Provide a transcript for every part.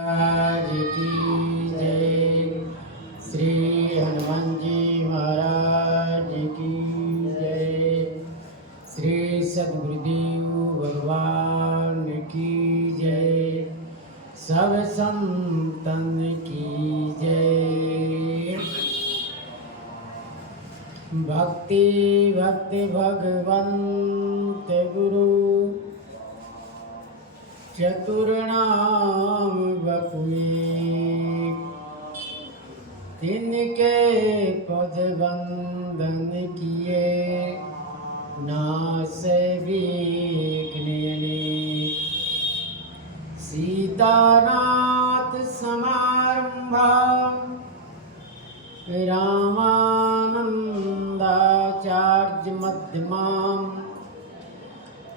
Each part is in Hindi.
महाराज की जय। श्री हनुमान जी महाराज की जय। श्री सद्गुरुदेव भगवान की जय। सब संतन की जय। भक्ति भक्ति भगवंत गुरु चतुर्नाम बकुए। तिनके पद वंदन किए नासे विघ्न। सीतानाथ समारंभा रामानंदाचार्य मध्यमाम्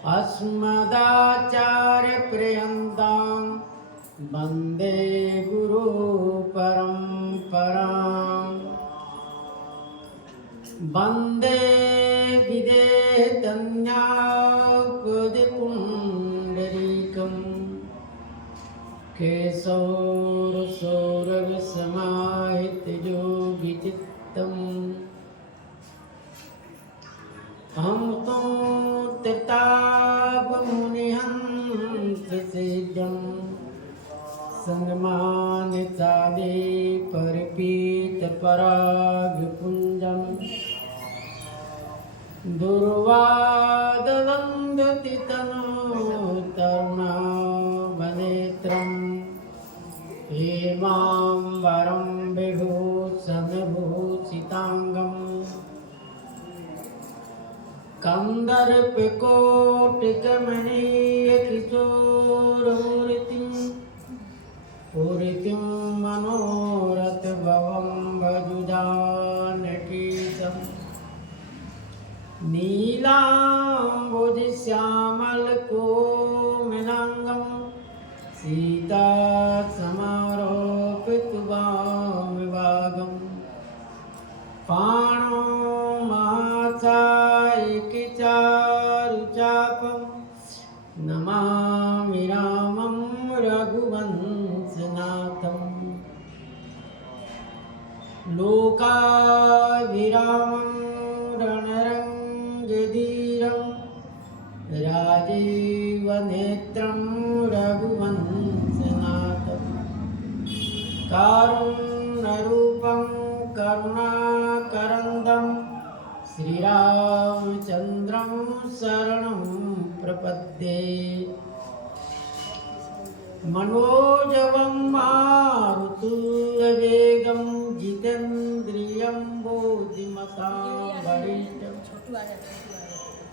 अस्मदाचार्य पर्यन्तां वन्दे गुरु परम्पराम्। वन्दे विदेहधन्यापदपुण्डरीकं केशौरसौरभसमाहितयोगिचित्तम्। हम तो त्रितापमुनिहंस सेव्यं संगमान चाले परिपीत परागपुंजं। दुर्वादलंदति तरुणावनेत्रं हेमांबरं विभूषणभूषितांगम्। कंदर्पकोटिकमनीयकिशोरमूर्तिं मनोरथभवं भजुजानकीशं। नीलाम्बुजश्यामलकोमलाङ्गं सीतासमारोपितवामभागम्। पाणो चारुचापं नमामि रामं रघुवंशनाथं। लोकाभिरामं रणरङ्गधीरं राजीवनेत्रं रघुवंशनाथं। कारुण्यरूपं करुणाकरन्दं श्रीरामचन्द्रं शरणं प्रपद्ये। मनोजवं मारुतवेगं जितेन्द्रियं बुद्धिमतां वरिष्ठं।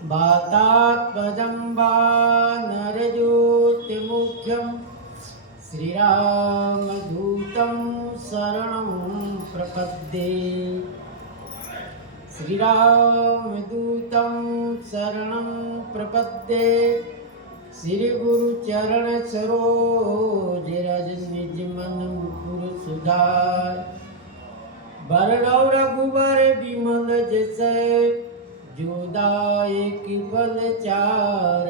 वातात्मजं वानरयूथमुख्यं श्रीरामदूतं शरणं प्रपद्ये। श्रीरामदूतं शरणं प्रपद्ये। श्री गुरुचरण सरोज रज निज मन मुकुर सुधार। बरनौ रघुबर विमल जस जोदायक फल चार।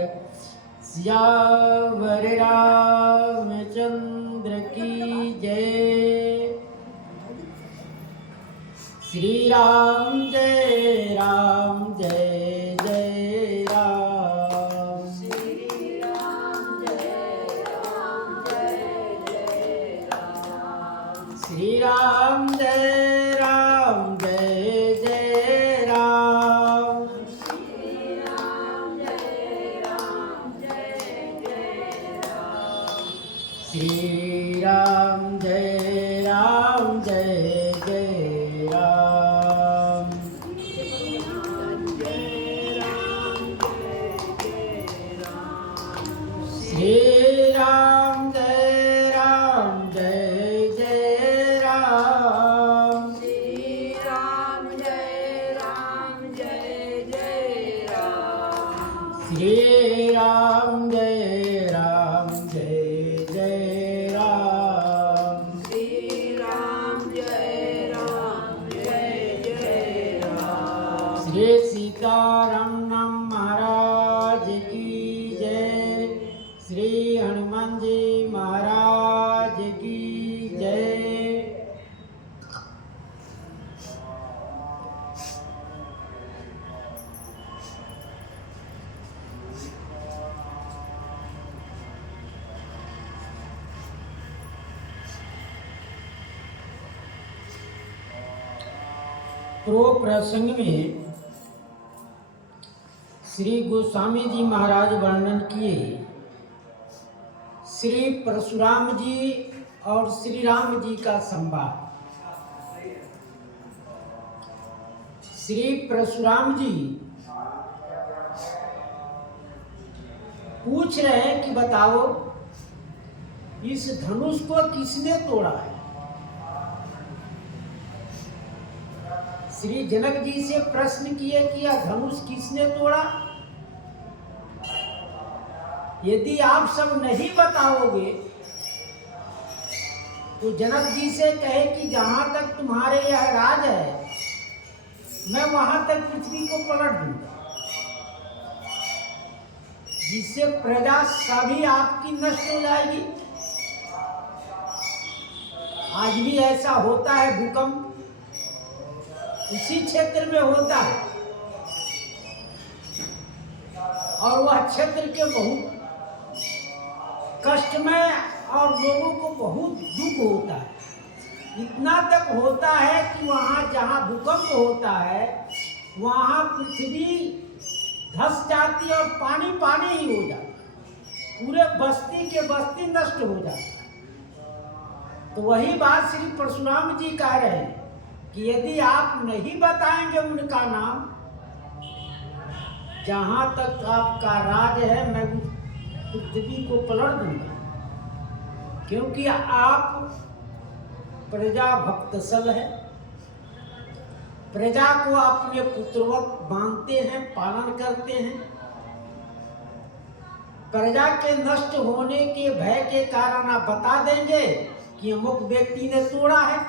सियावर रामचंद्र की जय। श्री राम जय जय राम। श्री राम जय राम। श्री राम जय जय राम। श्री राम जय राम। श्री राम जय जय राम। श्री राम जय जय राम। श्री राम जय राम। श्री राम जय जय राम। श्री राम जय पूर्व प्रसंग में श्री गोस्वामी जी महाराज वर्णन किए श्री परशुराम जी और श्री राम जी का संवाद। श्री परशुराम जी पूछ रहे हैं कि बताओ इस धनुष को किसने तोड़ा है। श्री जनक जी से प्रश्न किए कि यह धनुष किसने तोड़ा। यदि आप सब नहीं बताओगे तो जनक जी से कहे कि जहां तक तुम्हारे यह राज है मैं वहां तक पृथ्वी को पलट दूंगा, जिससे प्रजा सभी आपकी नष्ट हो जाएगी। आज भी ऐसा होता है, भूकंप उसी क्षेत्र में होता है और वह क्षेत्र के बहुत कष्टमय और लोगों को बहुत दुख होता है। इतना तक होता है कि वहाँ जहाँ भूकंप होता है वहाँ पृथ्वी धंस जाती और पानी पानी ही हो जाता, पूरे बस्ती के बस्ती नष्ट हो जाता। तो वही बात श्री परशुराम जी कह रहे हैं कि यदि आप नहीं बताएंगे उनका नाम, जहाँ तक आपका राज है मैं पृथ्वी को पलट दूंगा, क्योंकि आप प्रजा भक्तसल है, प्रजा को अपने पुत्रवत मानते हैं, पालन करते हैं। प्रजा के नष्ट होने के भय के कारण आप बता देंगे कि अमुक व्यक्ति ने तोड़ा है,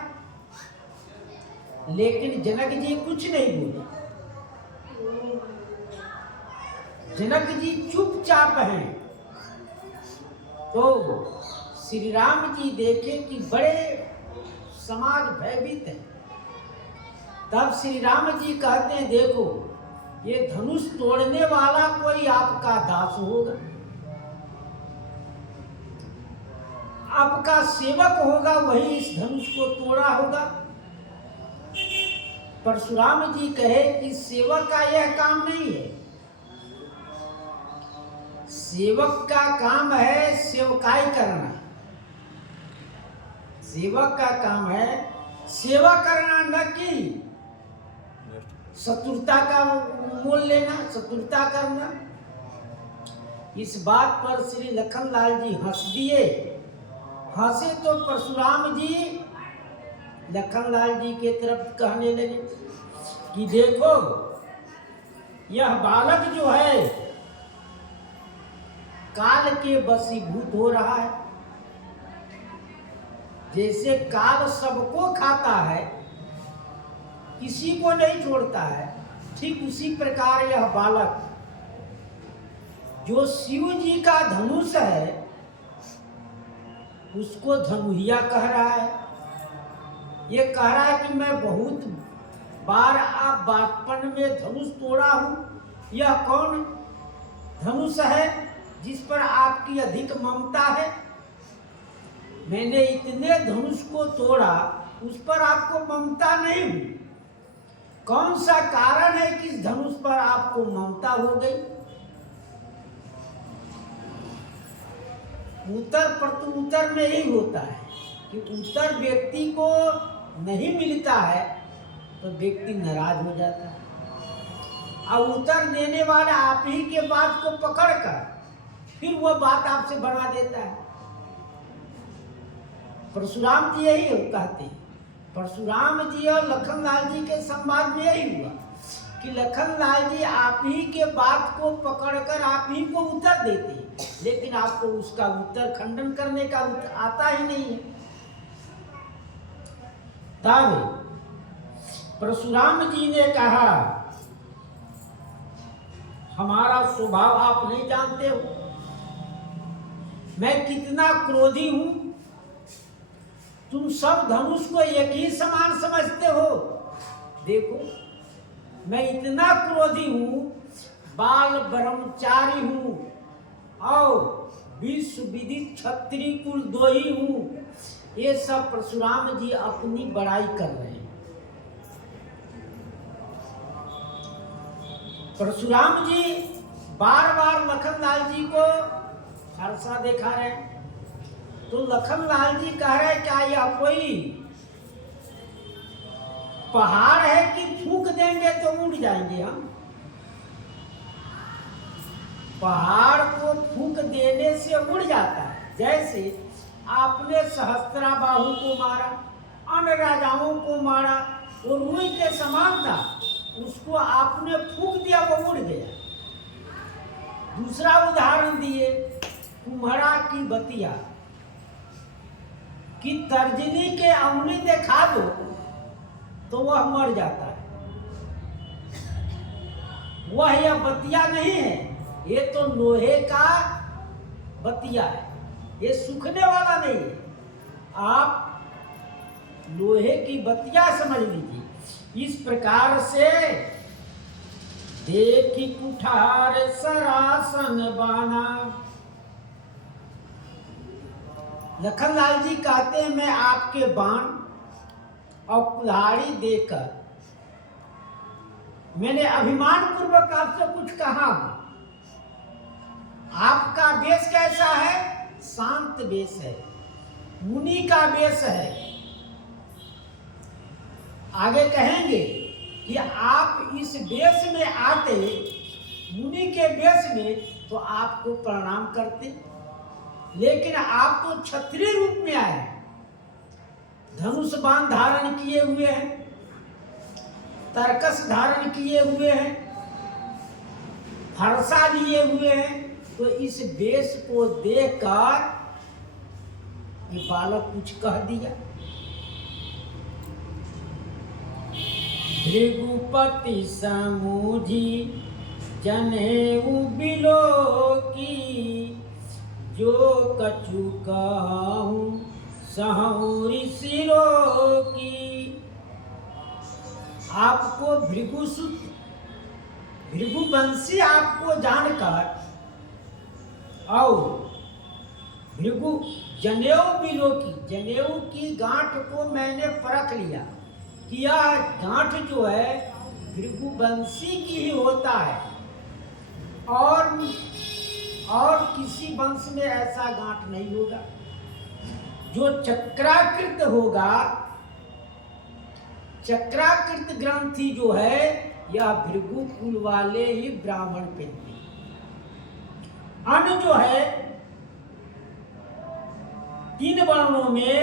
लेकिन जनक जी कुछ नहीं बोले। जनक जी चुपचाप हैं। तो श्री राम जी देखे कि बड़े समाज भयभीत है। तब श्री राम जी कहते हैं देखो ये धनुष तोड़ने वाला कोई आपका दास होगा, आपका सेवक होगा, वही इस धनुष को तोड़ा होगा। परशुराम जी कहे कि सेवक का यह काम नहीं है, सेवक का काम है सेवकाई करना। सेवक का काम है सेवा करना, न कि शत्रुता का मोल लेना, शत्रुता करना। इस बात पर श्री लखनलाल जी हंस दिए। हंसे तो परशुराम जी लखनलाल जी के तरफ कहने लगे कि देखो यह बालक जो है काल के वशीभूत हो रहा है। जैसे काल सबको खाता है, किसी को नहीं छोड़ता है, ठीक उसी प्रकार यह बालक जो शिव जी का धनुष है उसको धनुहिया कह रहा है। ये कह रहा है कि मैं बहुत बार आप बचपन में धनुष तोड़ा हूँ। यह कौन धनुष है जिस पर आपकी अधिक ममता है? मैंने इतने धनुष को तोड़ा, उस पर आपको ममता नहीं हुई। कौन सा कारण है कि इस धनुष पर आपको ममता हो गई? उत्तर प्रत्युत्तर में ही होता है कि उत्तर व्यक्ति को नहीं मिलता है तो व्यक्ति नाराज हो जाता है, और उत्तर देने वाला आप ही के बात को पकड़कर फिर वह बात आपसे बढ़ा देता है। परशुराम जी यही कहते हैं। परशुराम जी और लखनलाल जी के संवाद में यही हुआ कि लखनलाल जी आप ही के बात को पकड़कर आप ही को उत्तर देते हैं, लेकिन आपको उसका उत्तर खंडन करने का आता ही नहीं है। तब परशुराम जी ने कहा हमारा स्वभाव आप नहीं जानते हो, मैं कितना क्रोधी हूं। तुम सब धनुष को एक ही समान समझते हो। देखो मैं इतना क्रोधी हूं, बाल ब्रह्मचारी हूं और विश्व विदित क्षत्रिय कुल द्रोही हूं। ये सब परशुराम जी अपनी बड़ाई कर रहे हैं। परशुराम जी बार बार लखनलाल जी को फरसा दिखा रहे, तो लखनलाल जी कह रहे क्या यह कोई पहाड़ है कि फूंक देंगे तो उड़ जाएंगे हम? पहाड़ को फूंक देने से उड़ जाता है। जैसे आपने सहस्त्राबाहु को मारा, अन्य राजाओं को मारा, वो रुई के समान था, उसको आपने फूंक दिया, वो उड़ गया। दूसरा उदाहरण दिए कुम्हड़ा की बतिया कि तर्जनी के अंगुली दिखा दो तो वह मर जाता है। वह यह बतिया नहीं है, ये तो लोहे का बतिया है, ये सूखने वाला नहीं है। आप लोहे की बतिया समझ लीजिए। इस प्रकार से देखी कुठार सरासन बाना, लखनलाल जी कहते हैं मैं आपके बाण और कुल्हाड़ी देकर मैंने अभिमान पूर्वक आपसे कुछ कहा हूं। आपका वेश कैसा है? शांत वेश है, मुनि का वेश है। आगे कहेंगे कि आप इस वेश में आते, मुनि के वेश में, तो आपको प्रणाम करते, लेकिन आप तो क्षत्रिय रूप में आए, धनुष बाण धारण किए हुए हैं, तरकस धारण किए हुए हैं, फरसा लिए हुए हैं। तो इस वेश को देखकर ये बालक कुछ कह दिया। भृगुपति समूझी जनेऊ बिलो की, जो कछु कहूं सहूरी सिरो की। आपको भृगुवंशी आपको जानकर और भृगु जनेऊ बिलो की, जनेऊ की गांठ को मैंने परख लिया कि यह गांठ जो है भृगुवंशी की ही होता है, और किसी वंश में ऐसा गांठ नहीं होगा। जो चक्राकृत होगा, चक्राकृत ग्रंथि जो है, यह भृगु कुल वाले ही ब्राह्मण पहनते। अन्य जो है 3 वर्णों में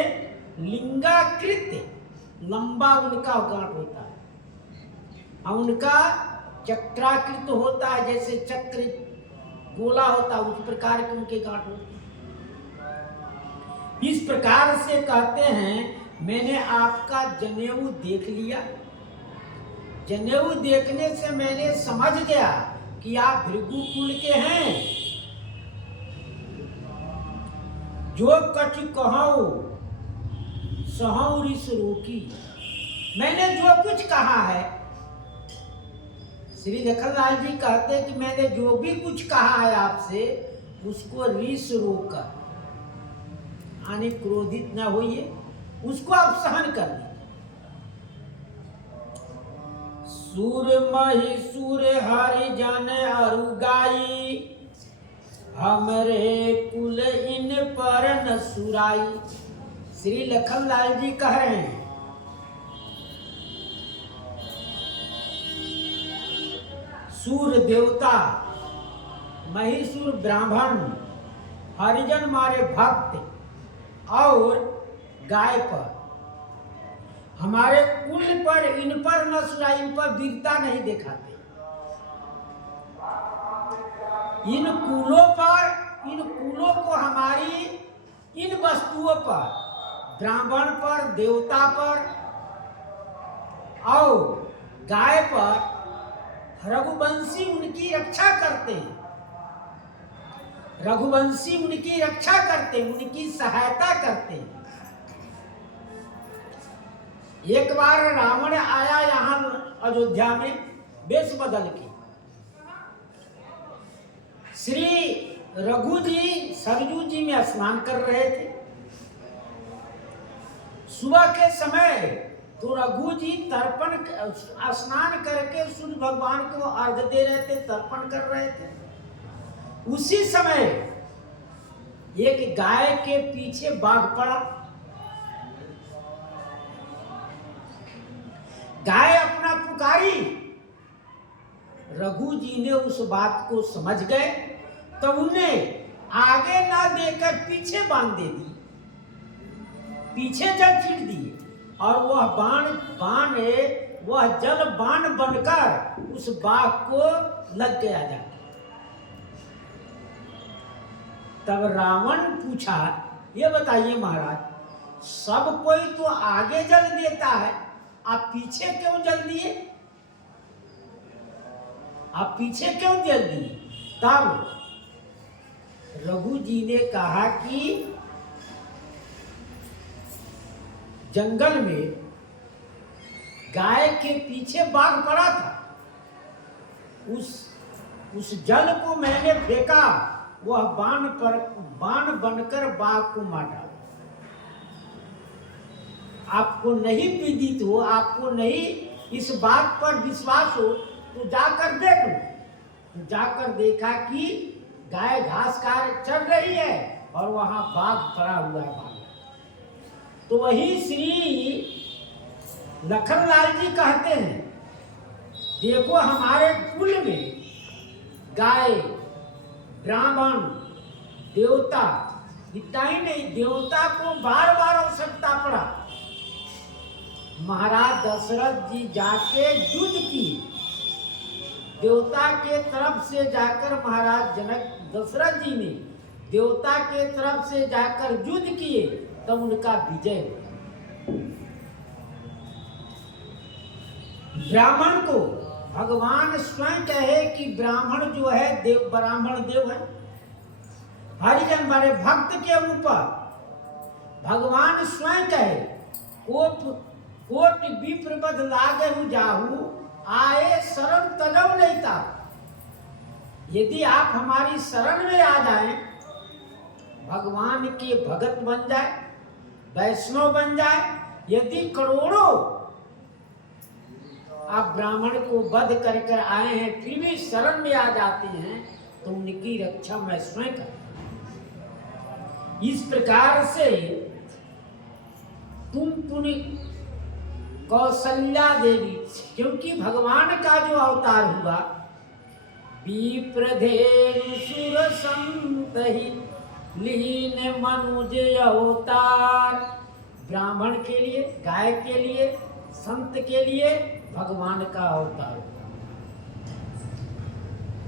लिंगाकृत लंबा उनका गांठ होता है, और उनका चक्राकृत होता है, जैसे चक्र गोला होता है, उस प्रकार के उनके गांठ होते हैं। इस प्रकार से कहते हैं मैंने आपका जनेऊ देख लिया। जनेऊ देखने से मैंने समझ गया कि आप भृगु कुल के हैं। जो कछु कहो सहु रिस रोकी, मैंने जो कुछ कहा है, श्री लखनलाल जी कहते हैं कि मैंने जो भी कुछ कहा है आपसे, उसको रिस रोकर, यानी क्रोधित न होइए, उसको आप सहन कर लीजिए। सूर मही सूर हरि जन अरु गाई, हमरे कुल इन पर न सुराई। श्री लखनलाल जी कह रहे हैं सूर देवता, महिषूर ब्राह्मण, हरिजन मारे भक्त और गाय पर, हमारे कुल पर, इन पर न सुराई, इन पर वीरता नहीं दिखाते। इन कुलों को हमारी इन वस्तुओं पर, ब्राह्मण पर, देवता पर और गाय पर रघुवंशी उनकी रक्षा करते हैं। रघुवंशी उनकी रक्षा करते हैं, उनकी सहायता करते हैं। एक बार रावण आया यहाँ अयोध्या में वेश बदल के। श्री रघु जी सरजू जी में स्नान कर रहे थे। सुबह के समय तो रघु जी तर्पण स्नान करके सूर्य भगवान को अर्घ दे रहे थे, तर्पण कर रहे थे। उसी समय एक गाय के पीछे बाघ पड़ा। गाय अपना पुकारी। रघु जी ने उस बात को समझ गए, तो उन्हें आगे ना देकर पीछे बाण दे दी, पीछे जल छीट दिए, और वह वह जल बाण बनकर उस बाघ को लग गया जाकर। तब रावण पूछा, ये बताइए महाराज, सब कोई तो आगे जल देता है, आप पीछे क्यों जल दिए? आप पीछे क्यों जल दिए? तब रघु जी ने कहा कि जंगल में गाय के पीछे बाघ पड़ा था, उस जल को मैंने फेंका, वह बाण बनकर बाघ को मार डाला। आपको नहीं विदित हो, आपको नहीं इस बात पर विश्वास हो, तो जाकर देख लो। तो जाकर देखा कि गाय घास चर रही है और वहां बाघ पड़ा हुआ है। तो वही श्री लखनलाल जी कहते हैं, देखो हमारे कुल में गाय, ब्राह्मण, देवता, इतना ही नहीं, देवता को बार बार आवश्यकता पड़ा। महाराज दशरथ जी जाके युद्ध की, देवता के तरफ से जाकर महाराज जनक दशरथ जी ने देवता के तरफ से जाकर युद्ध किए, तब उनका विजय हुआ। ब्राह्मण को भगवान स्वयं कहे कि ब्राह्मण जो है देव, ब्राह्मण देव है। हरिजन बड़े भक्त के ऊपर भगवान स्वयं कहे, कोट विप्र बध लागहु जाहु, आए शरण तजौ नहीं था। यदि आप हमारी शरण में आ जाएं, भगवान के भगत बन जाए, वैष्णव बन जाए, यदि करोड़ों आप ब्राह्मण को वध कर कर आए हैं, फिर भी शरण में आ जाते हैं, तो उनकी रक्षा मैं स्वयं कर। इस प्रकार से तुम पुण्य कौशल्या देवी, क्योंकि भगवान का जो अवतार हुआ, विप्रधेनु सुर संत ही लीन मनुज अवतार, ब्राह्मण के लिए, गाय के लिए, संत के लिए भगवान का अवतार।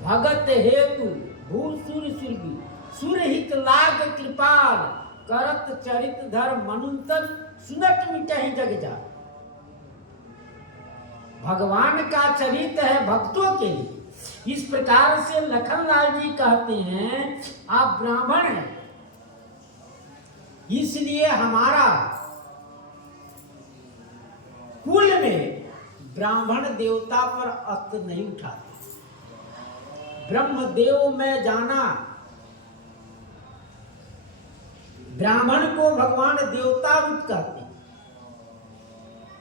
भगत हेतु भू सुर सुरभि, सुरहित लाग कृपाल, करत चरित धर मनुंतर, सुनत मिटहि जग जा। भगवान का चरित्र है भक्तों के लिए। इस प्रकार से लखनलाल जी कहते हैं, आप ब्राह्मण हैं, इसलिए हमारा कुल में ब्राह्मण देवता पर अस्त्र नहीं उठाते। ब्रह्मदेव में जाना, ब्राह्मण को भगवान देवता रूप कहते।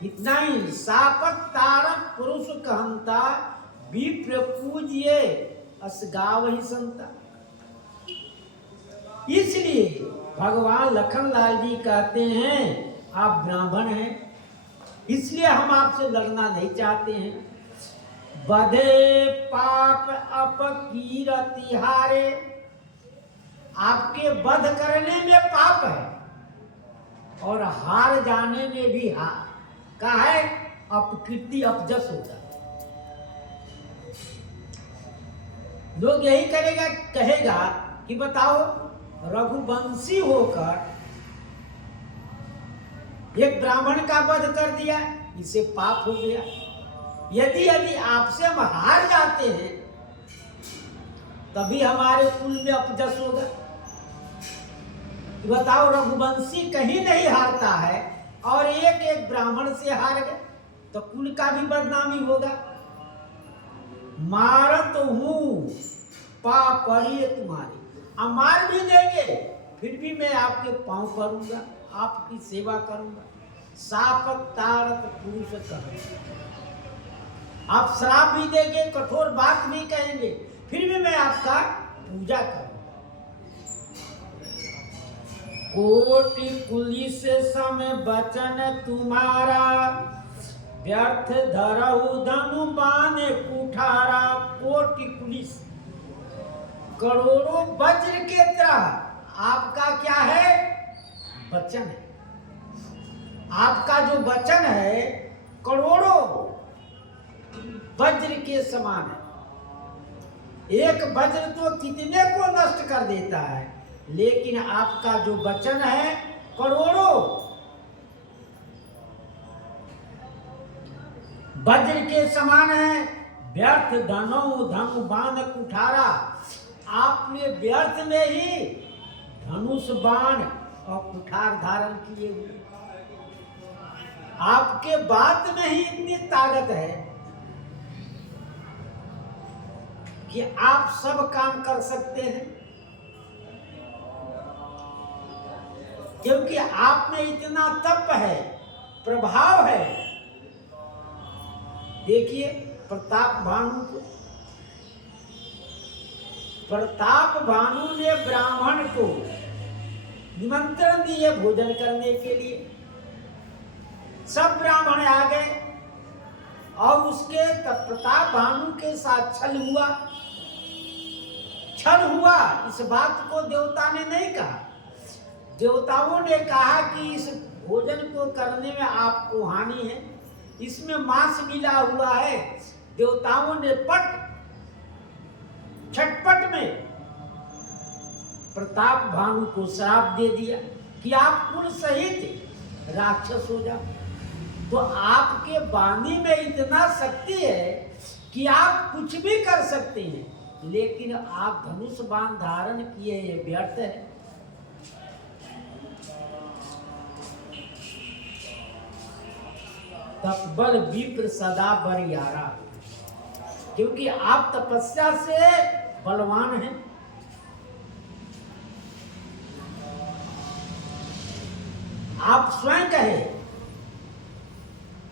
इतना ही, सापत तारक पुरुष कहंता, विप्र पूज्य असगावहि संता। इसलिए भगवान लखनलाल जी कहते हैं, आप ब्राह्मण हैं, इसलिए हम आपसे लड़ना नहीं चाहते हैं। बधे पाप अपकीरति हारे, आपके वध करने में पाप है और हार जाने में भी का है अपकीर्ति, अपजस होता है। लोग यही कहेगा कि बताओ, रघुवंशी होकर एक ब्राह्मण का वध कर दिया, इसे पाप हो गया। यदि आपसे हम हार जाते हैं, तभी हमारे कुल में अपजस होगा। बताओ, रघुवंशी कहीं नहीं हारता है और एक ब्राह्मण से हार गए, तो कुल का भी बदनामी होगा। मारत हूं पापरिय तुम्हारे, हम मार भी देंगे, फिर भी मैं आपके पांव पड़ूंगा, आपकी सेवा करूंगा, साप तारत पुरुष कह। आप श्राप भी देंगे, कठोर बात भी कहेंगे, फिर भी मैं आपका पूजा करूंगा। कोटि पुलिस सम बचन तुम्हारा, व्यर्थ धरऊ धनु बाण कुठारा। कोटि पुलिस, करोड़ों वज्र के तरह आपका क्या है? वचन है। आपका जो वचन है करोड़ों वज्र के समान है। एक वज्र तो कितने को नष्ट कर देता है, लेकिन आपका जो वचन है करोड़ों वज्र के समान है। व्यर्थ धनु बाण कुठारा, आपने व्यर्थ में ही धनुष बाण और कुठार धारण किए हुए। आपके बात में ही इतनी ताकत है कि आप सब काम कर सकते हैं, क्योंकि आप में इतना तप है, प्रभाव है। देखिए प्रताप भानु को, प्रताप भानु ने ब्राह्मण को निमंत्रण दिए भोजन करने के लिए। सब ब्राह्मण आ गए और उसके प्रताप भानु के साथ छल हुआ। छल हुआ, इस बात को देवता ने नहीं कहा। देवताओं ने कहा कि इस भोजन को करने में आपको हानि है, इसमें मांस मिला हुआ है। देवताओं ने छटपट में प्रताप भानु को श्राप दे दिया कि आप कुल सहित राक्षस हो जाओ। तो आपके वाणी में इतना शक्ति है कि आप कुछ भी कर सकते हैं, लेकिन आप धनुष बाण धारण किए ये व्यर्थ है। तपबल विप्र सदा बरियारा, क्योंकि आप तपस्या से बलवान हैं। आप स्वयं कहे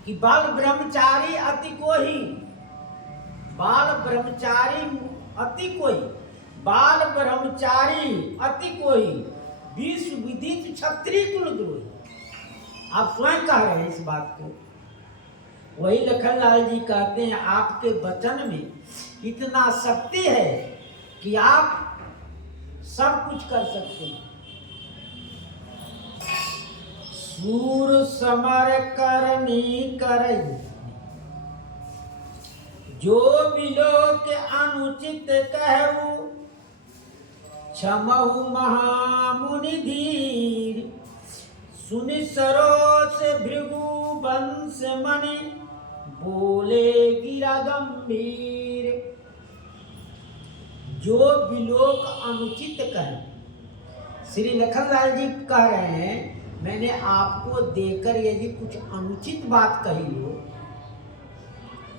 कि बाल ब्रह्मचारी अति कोई, बाल ब्रह्मचारी अति कोई, बाल ब्रह्मचारी अति कोई, विश्व विदित क्षत्रिय कुलद्रोही। आप स्वयं कह रहे हैं इस बात को। वही लखनलाल जी कहते हैं आपके वचन में इतना शक्ति है कि आप सब कुछ कर सकते हैं। सूर समर करनी करई, जो बिलोक अनुचित कहू, क्षमहु महामुनि धीर। सुनि सरोस भृगु वंश मणि, बोले गिरा गंभीर। जो बिलोक अनुचित कहे, श्री लखनलाल जी कह रहे हैं मैंने आपको देकर यदि कुछ अनुचित बात कही हो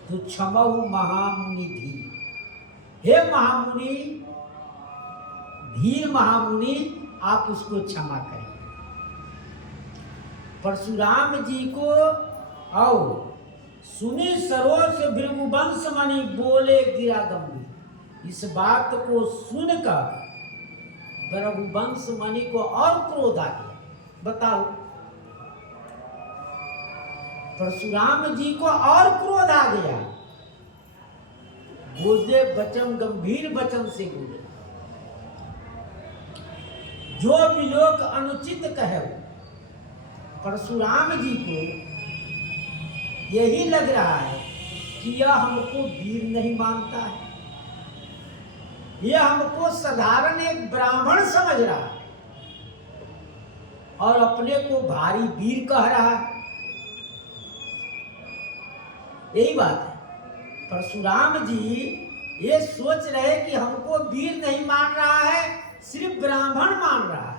तो क्षमहु महामुनि धीर। हे महामुनि, धीर महामुनि, आप उसको क्षमा करें। परशुराम जी को और सुनी सरोस भृगुवंश मणि, बोले गिरा गंभीर। इस बात को सुनकर भृगुवंश मणि को और क्रोध आ गया। बताओ, परशुराम जी को और क्रोध आ गया। बोले वचन, गंभीर वचन से बोले, जो भी लोग अनुचित कहे। परशुराम जी को यही लग रहा है कि यह हमको वीर नहीं मानता है, यह हमको साधारण एक ब्राह्मण समझ रहा है और अपने को भारी वीर कह रहा है। यही बात है। परशुराम जी ये सोच रहे कि हमको वीर नहीं मान रहा है, सिर्फ ब्राह्मण मान रहा है।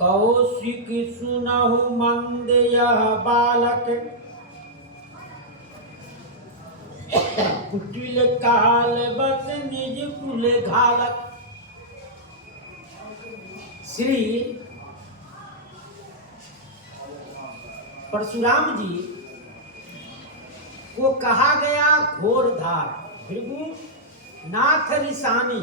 कौशिक सुनहु मंद यह बालक, कुटिल काल बस निज कुल घालक। श्री परशुराम जी को कहा गया घोरधार भृगु नाथ ऋषानी।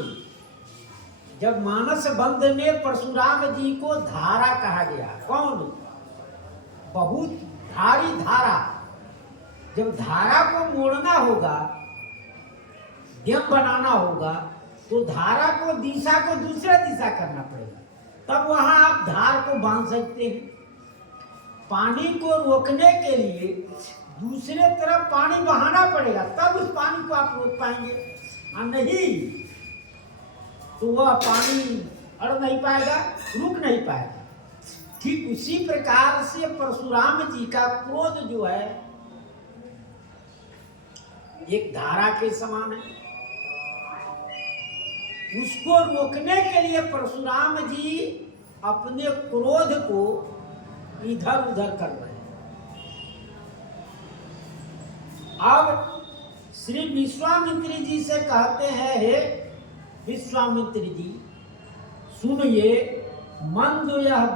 जब मानस बंध में परशुराम जी को धारा कहा गया, कौन? बहुत भारी धारा। जब धारा को मोड़ना होगा, डैम बनाना होगा, तो धारा को दिशा को दूसरा दिशा करना पड़ेगा, तब वहां आप धार को बांध सकते हैं। पानी को रोकने के लिए दूसरे तरफ पानी बहाना पड़ेगा, तब उस पानी को आप रोक पाएंगे, और नहीं तो वह पानी अड़ नहीं पाएगा, रुक नहीं पाएगा। ठीक उसी प्रकार से परशुराम जी का क्रोध जो है एक धारा के समान है। उसको रोकने के लिए परशुराम जी अपने क्रोध को इधर उधर कर रहे हैं। अब श्री विश्वामित्र जी से कहते हैं, हे विश्वामित्र जी सुनिए, मंद यह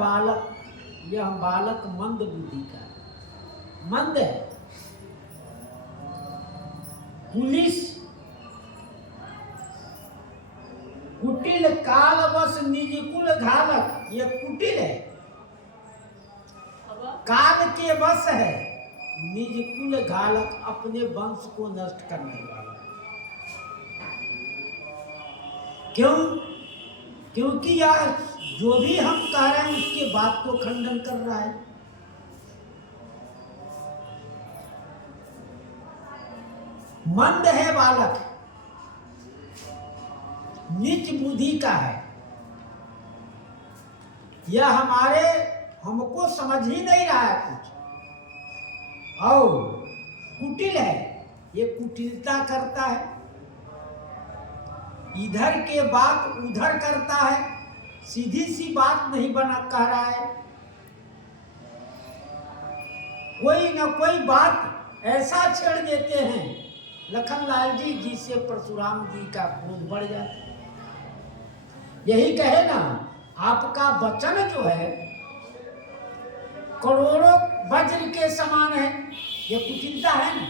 बालक मंद बुद्धि का, मंद है। पुलिस कुटिल काल बस निज कुल घालक, ये कुटिल है, काल के बस है, निज कुल घालक, अपने वंश को नष्ट करने वाला। क्यों? क्योंकि यार जो भी हम कह रहे हैं उसके बात को खंडन कर रहा है। मंद है बालक, नीच बुद्धि का है, यह हमको समझ ही नहीं रहा है कुछ, और कुटिल है, ये कुटिलता करता है, इधर के बात उधर करता है, सीधी सी बात नहीं बना कह रहा है, कोई न कोई बात ऐसा छेड़ देते हैं लखनलाल जी जिससे परशुराम जी का क्रोध बढ़ जाता है। यही कहे ना, आपका वचन जो है करोड़ों वज्र के समान है, ये कुटिलता है ना।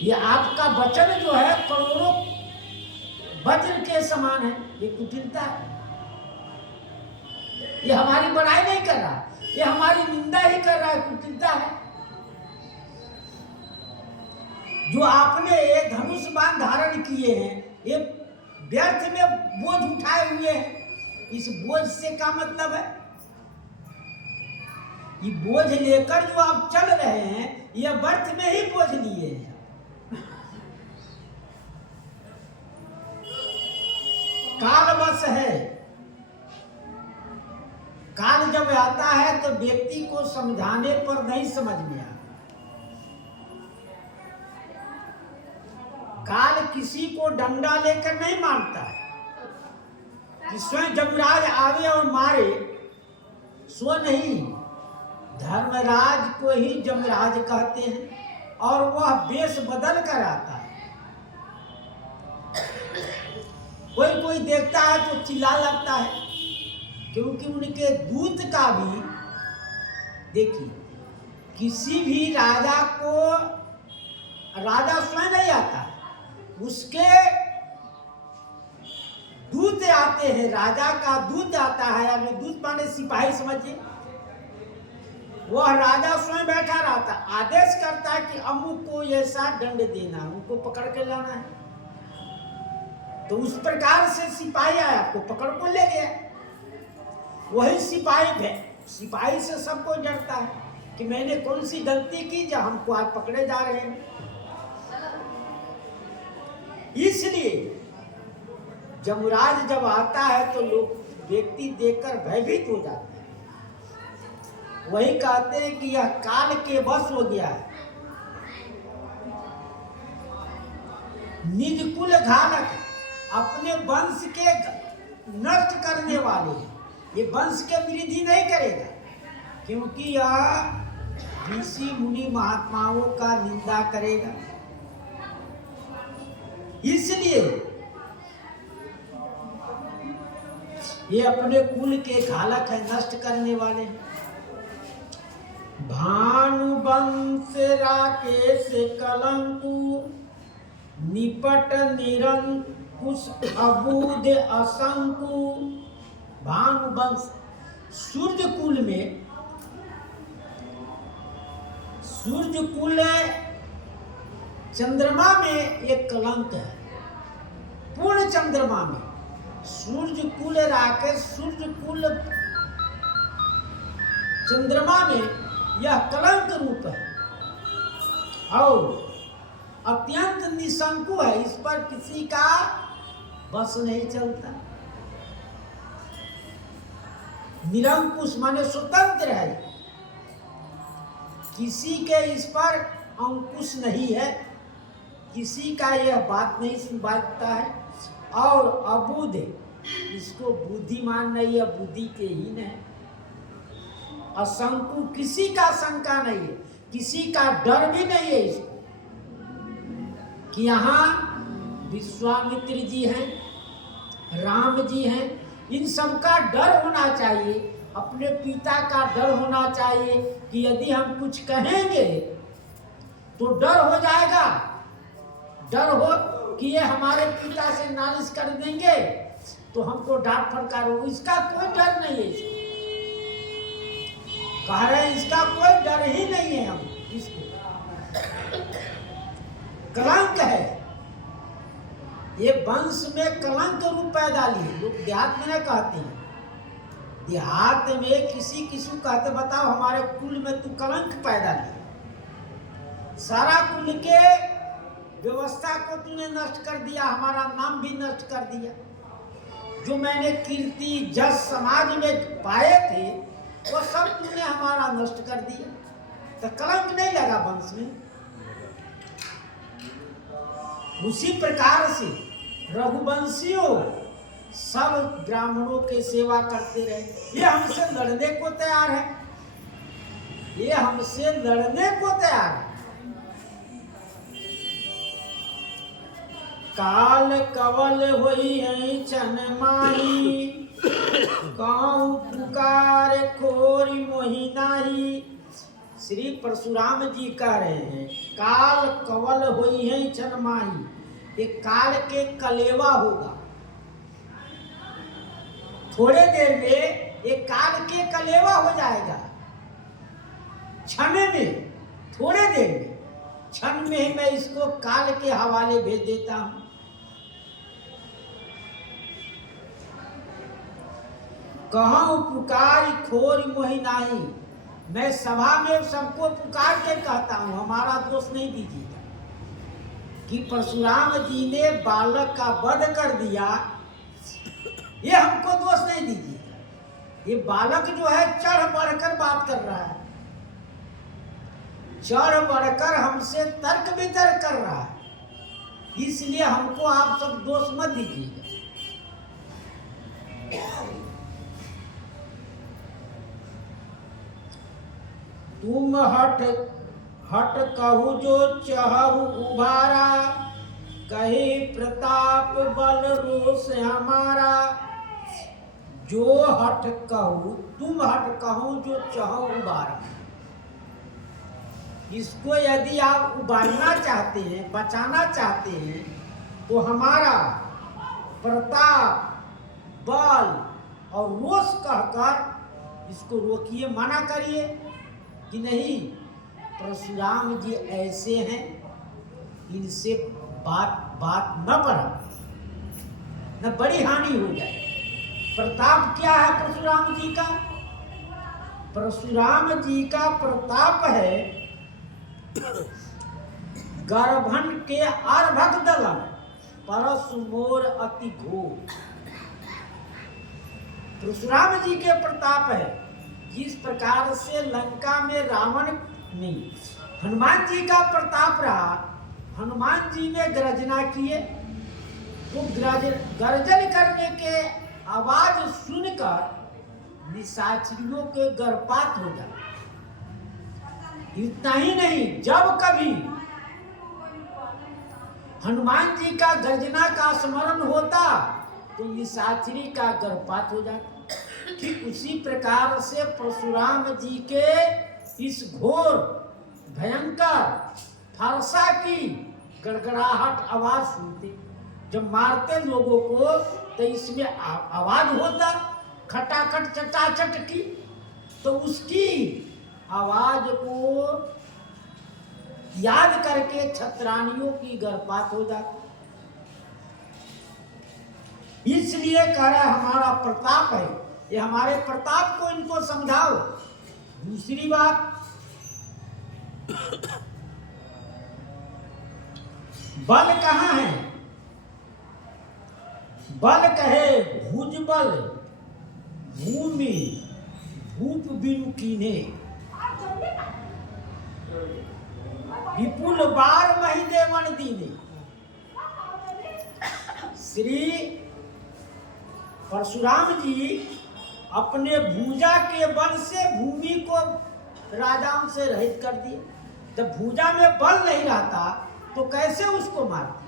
ये आपका वचन जो है करोड़ों वज्र के समान है, ये कुटिलता है। ये हमारी बड़ाई नहीं कर रहा, ये हमारी निंदा ही कर रहा है, कुटिलता है। जो आपने ये धनुष बाण धारण किए हैं, ये व्यर्थ में बोझ उठाए हुए हैं। इस बोझ से क्या मतलब है? ये बोझ लेकर जो आप चल रहे हैं, ये व्यर्थ में ही बोझ लिए हैं। काल बस है, काल जब आता है तो व्यक्ति को समझाने पर नहीं समझ में आता। काल किसी को डंडा लेकर नहीं मारता है कि स्वयं जमराज आवे और मारे, सो नहीं। धर्मराज को ही जमराज कहते हैं और वह वेश बदल कर आता है। कोई कोई देखता है तो चिल्ला लगता है, क्योंकि उनके दूत का भी देखिए, किसी भी राजा को राजा स्वयं नहीं आता, उसके दूत आते हैं। राजा का दूत आता है, यानी दूत माने सिपाही समझिए। वह राजा स्वयं बैठा रहता, आदेश करता है कि अमुक को ऐसा दंड देना, उनको पकड़ के लाना है। तो उस प्रकार से सिपाही आया, आपको पकड़ को ले गया। वही सिपाही से सबको डरता है कि मैंने कौन सी गलती की जो हमको आज पकड़े जा रहे हैं। इसलिए जमराज जब आता है तो लोग व्यक्ति देखकर भयभीत हो जाते हैं। वही कहते हैं कि यह काल के बस हो गया है। निज कुल घालक, अपने वंश के नष्ट करने वाले, ये वंश के वृद्धि नहीं करेगा, क्योंकि यह ऋषि मुनि महात्माओं का निंदा करेगा। इसलिए ये अपने कुल के घालक है, नष्ट करने वाले हैं। भानुवंश राकेश कलंकु निपट निरंकुश अबूध असंकु। भानुवंश सूर्य कुल में, सूर्य कुल चंद्रमा में एक कलंक है। पूर्ण चंद्रमा में सूर्य कुल राकेश, सूर्य कुल चंद्रमा में यह कलंक रूप है और अत्यंत निशंकु है। इस पर किसी का बस नहीं चलता। निरंकुश माने स्वतंत्र है, किसी के इस पर अंकुश नहीं है, किसी का यह बात नहीं सुनवाता है। और अबुध, इसको बुद्धिमान नहीं है, बुद्धि के हीन है। असंकु, किसी का शंका नहीं है, किसी का डर भी नहीं है इसको कि यहाँ विश्वामित्र जी हैं, राम जी हैं, इन सब का डर होना चाहिए। अपने पिता का डर होना चाहिए कि यदि हम कुछ कहेंगे तो डर हो जाएगा, डर हो कि ये हमारे पिता से नालिश कर देंगे तो हमको डांट फटकार हो। इसका कोई डर नहीं है, इसको कह रहे हैं, इसका कोई डर ही नहीं है। हम इसको कलंक है, ये वंश में कलंक रूप पैदा लिए। लोग देहात में न कहते हैं, देहात में किसी किसी कहते बताओ हमारे कुल में तू कलंक पैदा किया, सारा कुल के व्यवस्था को तूने नष्ट कर दिया, हमारा नाम भी नष्ट कर दिया। जो मैंने कीर्ति जस समाज में पाए थे वो सब तूने हमारा नष्ट कर दिया। तो कलंक नहीं लगा वंश में। उसी प्रकार से रघुवंशियों सब ब्राह्मणों के सेवा करते रहे। ये हमसे लड़ने को तैयार है, ये हमसे लड़ने को तैयार है। काल कवल होई है चन माही, कहूँ पुकार खोरी मोहि नाही। श्री परशुराम जी कह रहे हैं काल कवल होई है चन माही, ये काल के कलेवा होगा। थोड़े देर में ये काल के कलेवा हो जाएगा, क्षण में, थोड़े देर में, क्षण में ही मैं इसको काल के हवाले भेज देता हूं। कहूँ पुकार खोर मोहि नाही, मैं सभा में सबको पुकार के कहता हूं, हमारा दोष नहीं दीजिएगा कि परशुराम जी ने बालक का वध कर दिया, ये हमको दोष नहीं दीजिएगा। ये बालक जो है चढ़ बढ़कर बात कर रहा है, चढ़ बढ़कर हमसे तर्क वितर्क कर रहा है, इसलिए हमको आप सब दोष मत दीजिएगा। तुम हट हट कहू जो चहु उभारा, कहे प्रताप बल रोष हमारा। जो हट कहू, तुम हट कहू जो चहु उबारा। इसको यदि आप उबारना चाहते हैं, बचाना चाहते हैं, तो हमारा प्रताप बल और रोष कहकर इसको रोकिए, मना करिए कि नहीं परशुराम जी ऐसे हैं, इनसे बात न बढ़ा, न बड़ी हानि हो जाए। प्रताप क्या है परशुराम जी का? परशुराम जी का प्रताप है गर्भन के अर्भक दलन, परशु मोर अति घोर। परशुराम जी के प्रताप है। जिस प्रकार से लंका में रावण नहीं, हनुमान जी का प्रताप रहा, हनुमान जी ने गर्जना किए तो गर्जन करने के आवाज सुनकर निशाचरियों के गर्भपात हो जाए। इतना ही नहीं, जब कभी हनुमान जी का गर्जना का स्मरण होता तो निशाचरी का गर्भपात हो जाता। ठीक उसी प्रकार से परशुराम जी के इस घोर भयंकर फरसा की गड़गड़ाहट आवाज सुनते, जब मारते लोगों को तो इसमें आवाज होता खटाखट चटाचट की, तो उसकी आवाज को याद करके छत्रानियों की गर्भपात हो जाती। इसलिए कह रहा हमारा प्रताप है, ये हमारे प्रताप को इनको समझाओ। दूसरी बात, बल कहाँ है? बल कहे भुजबल भूमि भूप बिनु कीन्हे, विपुल बार महीने मन दीने। श्री परशुराम जी अपने भुजा के बल से भूमि को राजाओं से रहित कर दिए। जब भुजा में बल नहीं रहता तो कैसे उसको मारते?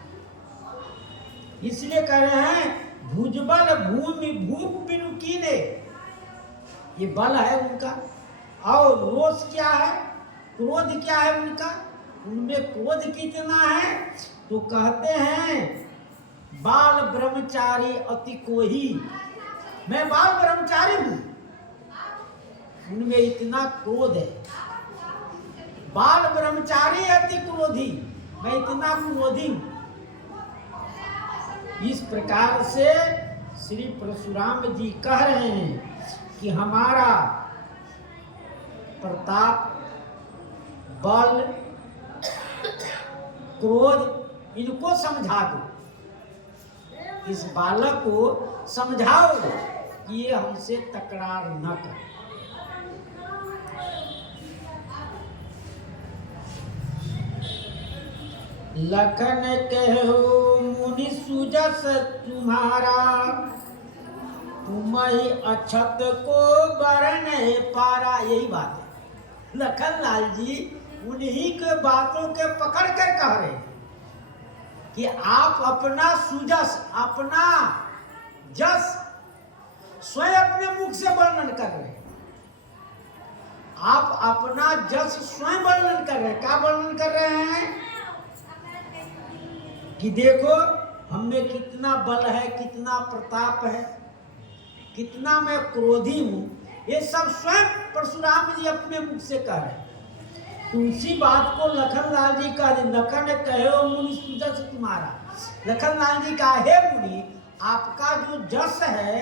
इसलिए कह रहे हैं भुजबल भूमि भूप बिनु कीन्हे, ये बल है उनका। और रोष क्या है, क्रोध क्या है उनका? उनमें क्रोध कितना है तो कहते हैं बाल ब्रह्मचारी अति कोही, मैं बाल ब्रह्मचारी हूं, उनमें इतना क्रोध है। बाल ब्रह्मचारी अति क्रोधी, मैं इतना क्रोधी हूं। इस प्रकार से श्री परशुराम जी कह रहे हैं कि हमारा प्रताप, बल, क्रोध इनको समझा दो। इस बालक को समझाओ कि ये हमसे तकरार न करे। लखन कहो मुनि सुजस तुम्हारा, तुम्हें अछत को बरन पारा। यही बात है, लखन लाल जी उन्हीं के बातों के पकड़ कर कह रहे हैं कि आप अपना सुजस, अपना जस स्वयं अपने मुख से वर्णन कर रहे हैं। आप अपना जस स्वयं वर्णन कर रहे हैं। क्या वर्णन कर रहे हैं कि देखो हमें कितना बल है, कितना प्रताप है, कितना मैं क्रोधी हूं। ये सब स्वयं परशुराम जी अपने मुख से कह रहे हैं। तो उसी बात को लखनलाल जी कह रहे, लखन कहो मुनि सुजस तुम्हारा। लखनलाल जी का हे मुनि, आपका जो जस है,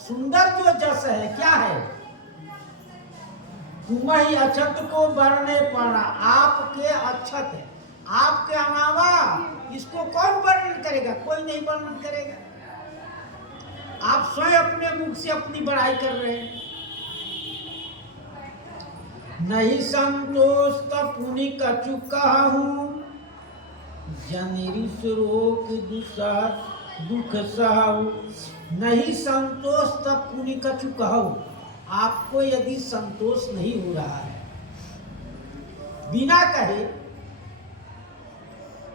सुंदर जो जस है, क्या है? तुम्हें अछत को बरने पड़ा, आपके अछत है, आपके अलावा इसको कौन वर्णन करेगा? कोई नहीं वर्णन करेगा। आप स्वयं अपने मुख से अपनी बड़ाई कर रहे हैं। नहीं संतोष तब पुनि कछु कहूं, जनिरिस रोग दुख सहु। नहीं संतोष तब पुनि कछु कहूं, आपको यदि संतोष नहीं हो रहा है, बिना कहे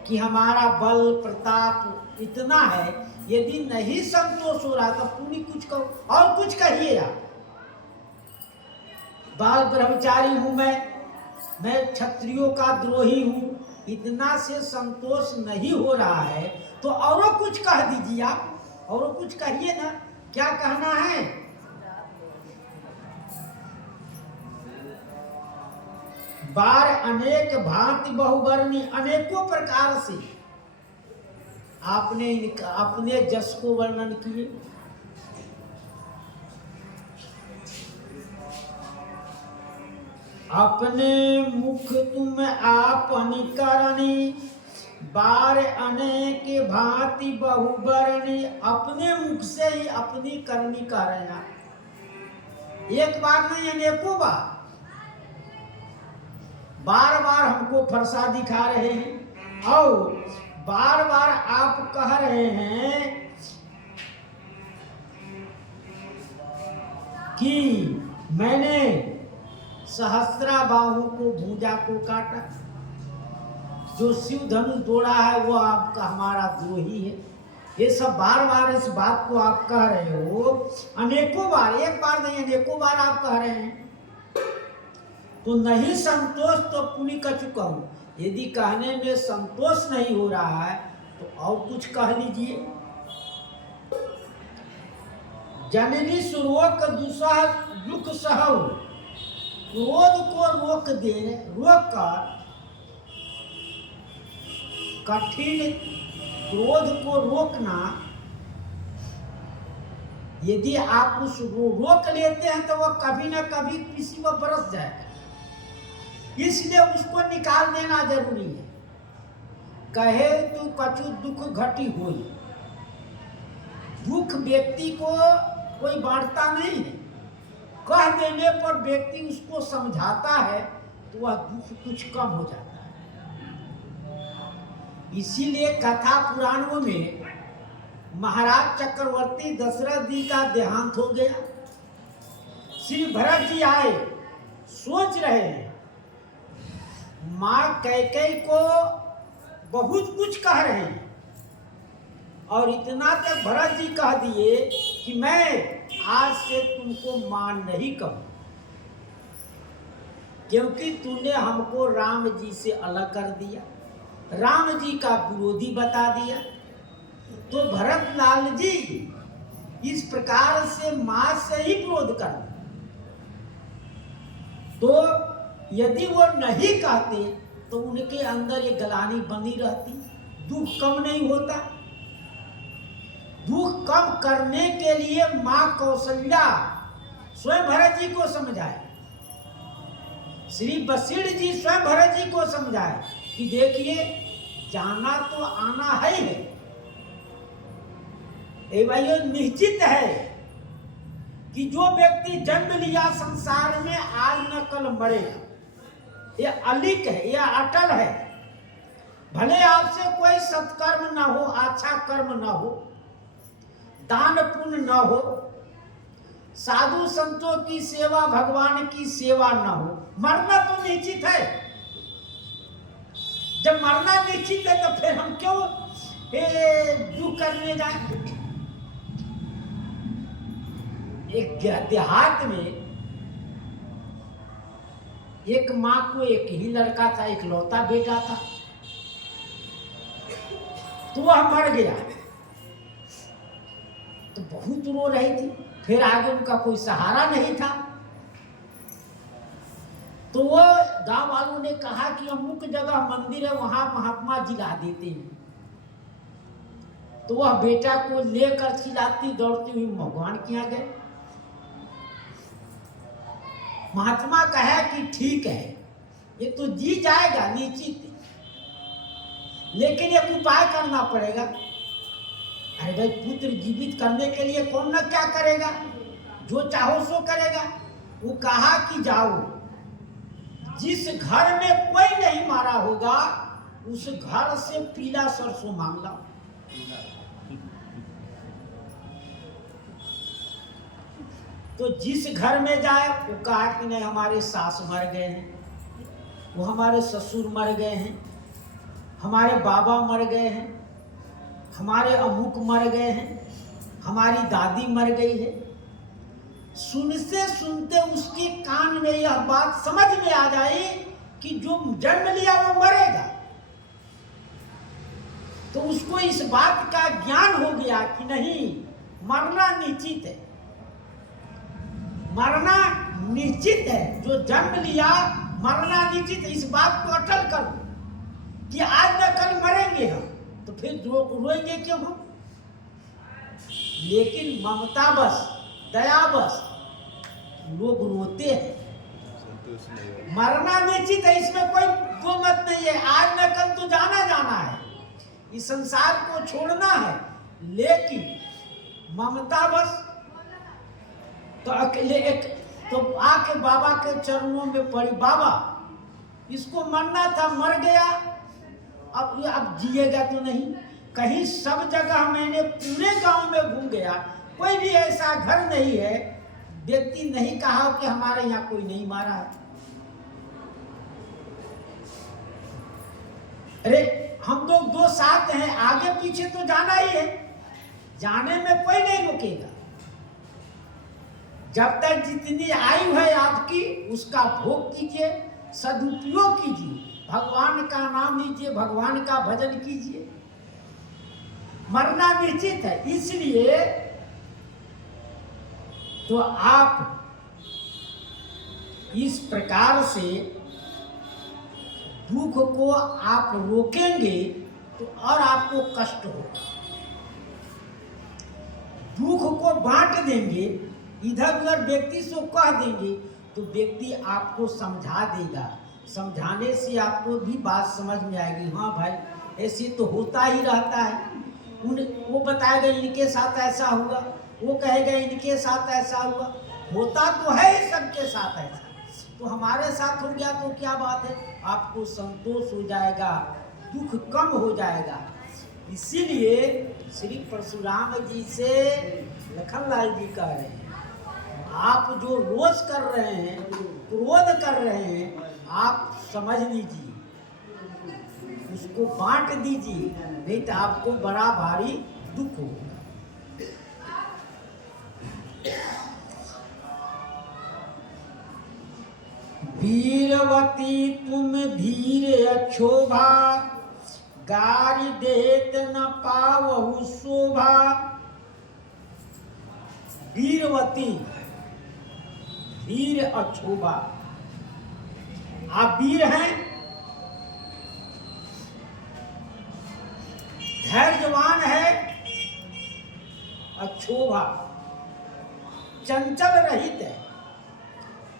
कि हमारा बल प्रताप इतना है, यदि नहीं संतोष हो रहा तो पुनि कुछ कहो, और कुछ कहिए आप। बाल ब्रह्मचारी हूं मैं क्षत्रियों का द्रोही हूं, इतना से संतोष नहीं हो रहा है तो और कुछ कह दीजिए आप, और कुछ कहिए ना, क्या कहना है? बार अनेक भांति बहुवर्णी, अनेकों प्रकार से आपने अपने जस को वर्णन किए। अपने मुख तुम आपनी करनी, बार अनेक भांति बहुवर्णी। अपने मुख से ही अपनी करनी कर रहे हैं, एक बार नहीं अनेकों बार। बार बार हमको फरसा दिखा रहे हैं और बार बार आप कह रहे हैं कि मैंने सहस्रा बाहों को भूजा को काटा। जो शिव धनुष तोड़ा है वो आपका हमारा द्रोही है। ये सब बार बार इस बात को आप कह रहे हो, अनेकों बार, एक बार नहीं अनेकों बार आप कह रहे हैं। तो नहीं संतोष तो पुनि कर चुका हूं। यदि कहने में संतोष नहीं हो रहा है तो और कुछ कह लीजिए। जननी सुरोक दुसह दुख सहु, क्रोध को रोक कर, कठिन क्रोध को रोकना, यदि आप उस रोक लेते हैं तो वह कभी ना कभी किसी को बरस जाएगा, इसलिए उसको निकाल देना जरूरी है। कहे तू कछु दुख घटी होई, दुख व्यक्ति को कोई बांटता नहीं है, कह देने पर व्यक्ति उसको समझाता है तो वह दुख कुछ कम हो जाता है। इसीलिए कथा पुराणों में महाराज चक्रवर्ती दशरथ जी का देहांत हो गया। श्री भरत जी आए, सोच रहे हैं, मां कैकेयी को बहुत कुछ कह रहे हैं और इतना तक भरत जी कह दिए कि मैं आज से तुमको मान नहीं कहूं, क्योंकि तूने हमको राम जी से अलग कर दिया, राम जी का विरोधी बता दिया। तो भरत लाल जी इस प्रकार से मां से ही विरोध कर, तो यदि वो नहीं कहते तो उनके अंदर ये गलानी बनी रहती, दुख कम नहीं होता। दुख कम करने के लिए मां कौशल्या स्वयं भरत जी को समझाए, श्री वशिष्ठ जी स्वयं भरत जी को समझाए कि देखिए जाना तो आना है, भाइयों निश्चित है कि जो व्यक्ति जन्म लिया संसार में आज न कल मरेगा, ये अलिक है, ये अटल है। भले आपसे कोई सत्कर्म ना हो, अच्छा कर्म ना हो, दान पुण्य ना हो, साधु संतों की सेवा, भगवान की सेवा ना हो, मरना तो निश्चित है। जब मरना निश्चित है तो फिर हम क्यों दुख करने जाए। एक देहात में एक माँ को एक ही लड़का था, एक लौता बेटा था, तो वह मर गया तो बहुत रो रही थी। फिर आगे उनका कोई सहारा नहीं था, तो वो गांव वालों ने कहा कि अमुक जगह मंदिर है, वहां महात्मा जिला देते हैं। तो वह बेटा को लेकर चिल्लाती दौड़ती हुई भगवान के यहाँ गए। महात्मा कहा कि ठीक है, ये तो जी जाएगा निश्चित, लेकिन एक उपाय करना पड़ेगा। अरे भाई, पुत्र जीवित करने के लिए कौन न क्या करेगा, जो चाहो सो करेगा। वो कहा कि जाओ, जिस घर में कोई नहीं मारा होगा उस घर से पीला सरसों मांग लाओ। तो जिस घर में जाए वो कहा कि नहीं, हमारे सास मर गए हैं, वो हमारे ससुर मर गए हैं, हमारे बाबा मर गए हैं, हमारे अमुक मर गए हैं, हमारी दादी मर गई है। सुनते सुनते उसके कान में यह बात समझ में आ जाए कि जो जन्म लिया वो मरेगा, तो उसको इस बात का ज्ञान हो गया कि नहीं, मरना निश्चित है, मरना निश्चित है। जो जन्म लिया मरना निश्चित है, इस बात को अटल कर दो कि आज न कल मरेंगे हम, तो फिर रोएंगे क्यों हम। लेकिन ममता बस, दया बस लोग रोते हैं। मरना निश्चित है, इसमें कोई दो मत नहीं है। आज न कल तो जाना जाना है, इस संसार को छोड़ना है, लेकिन ममता बस। तो अकेले एक तो आके बाबा के चरणों में पड़ी, बाबा इसको मरना था, मर गया, अब जिएगा तो नहीं। कहीं सब जगह मैंने पूरे गांव में घूम गया, कोई भी ऐसा घर नहीं है व्यक्ति नहीं कहा कि हमारे यहाँ कोई नहीं मारा है। अरे हम लोग दो साथ हैं, आगे पीछे तो जाना ही है, जाने में कोई नहीं रुकेगा। जब तक जितनी आयु है आपकी उसका भोग कीजिए, सदुपयोग कीजिए, भगवान का नाम लीजिए, भगवान का भजन कीजिए। मरना निश्चित है, इसलिए तो आप इस प्रकार से दुख को आप रोकेंगे तो और आपको कष्ट होगा। दुख को बांट देंगे, इधर उधर व्यक्ति से कह देंगे तो व्यक्ति आपको समझा देगा, समझाने से आपको भी बात समझ में आएगी। हाँ भाई ऐसे तो होता ही रहता है। वो बताएगा इनके साथ ऐसा हुआ, वो कहेगा इनके साथ ऐसा हुआ, होता तो है सबके साथ ऐसा, तो हमारे साथ हो गया तो क्या बात है, आपको संतोष हो जाएगा, दुख कम हो जाएगा। इसीलिए श्री परशुराम जी से लखनलाल जी कह रहे हैं, आप जो रोष कर रहे हैं, क्रोध कर रहे हैं, आप समझ लीजिए, उसको बांट दीजिए, नहीं तो आपको बड़ा भारी दुख होगा। वीरवती तुम धीरे अक्षोभा, गारी देत न पावहु शोभा। वीरवती, वीर अक्षोभा, आप वीर हैं, धैर्यवान है, अक्षोभा चंचल रहित है,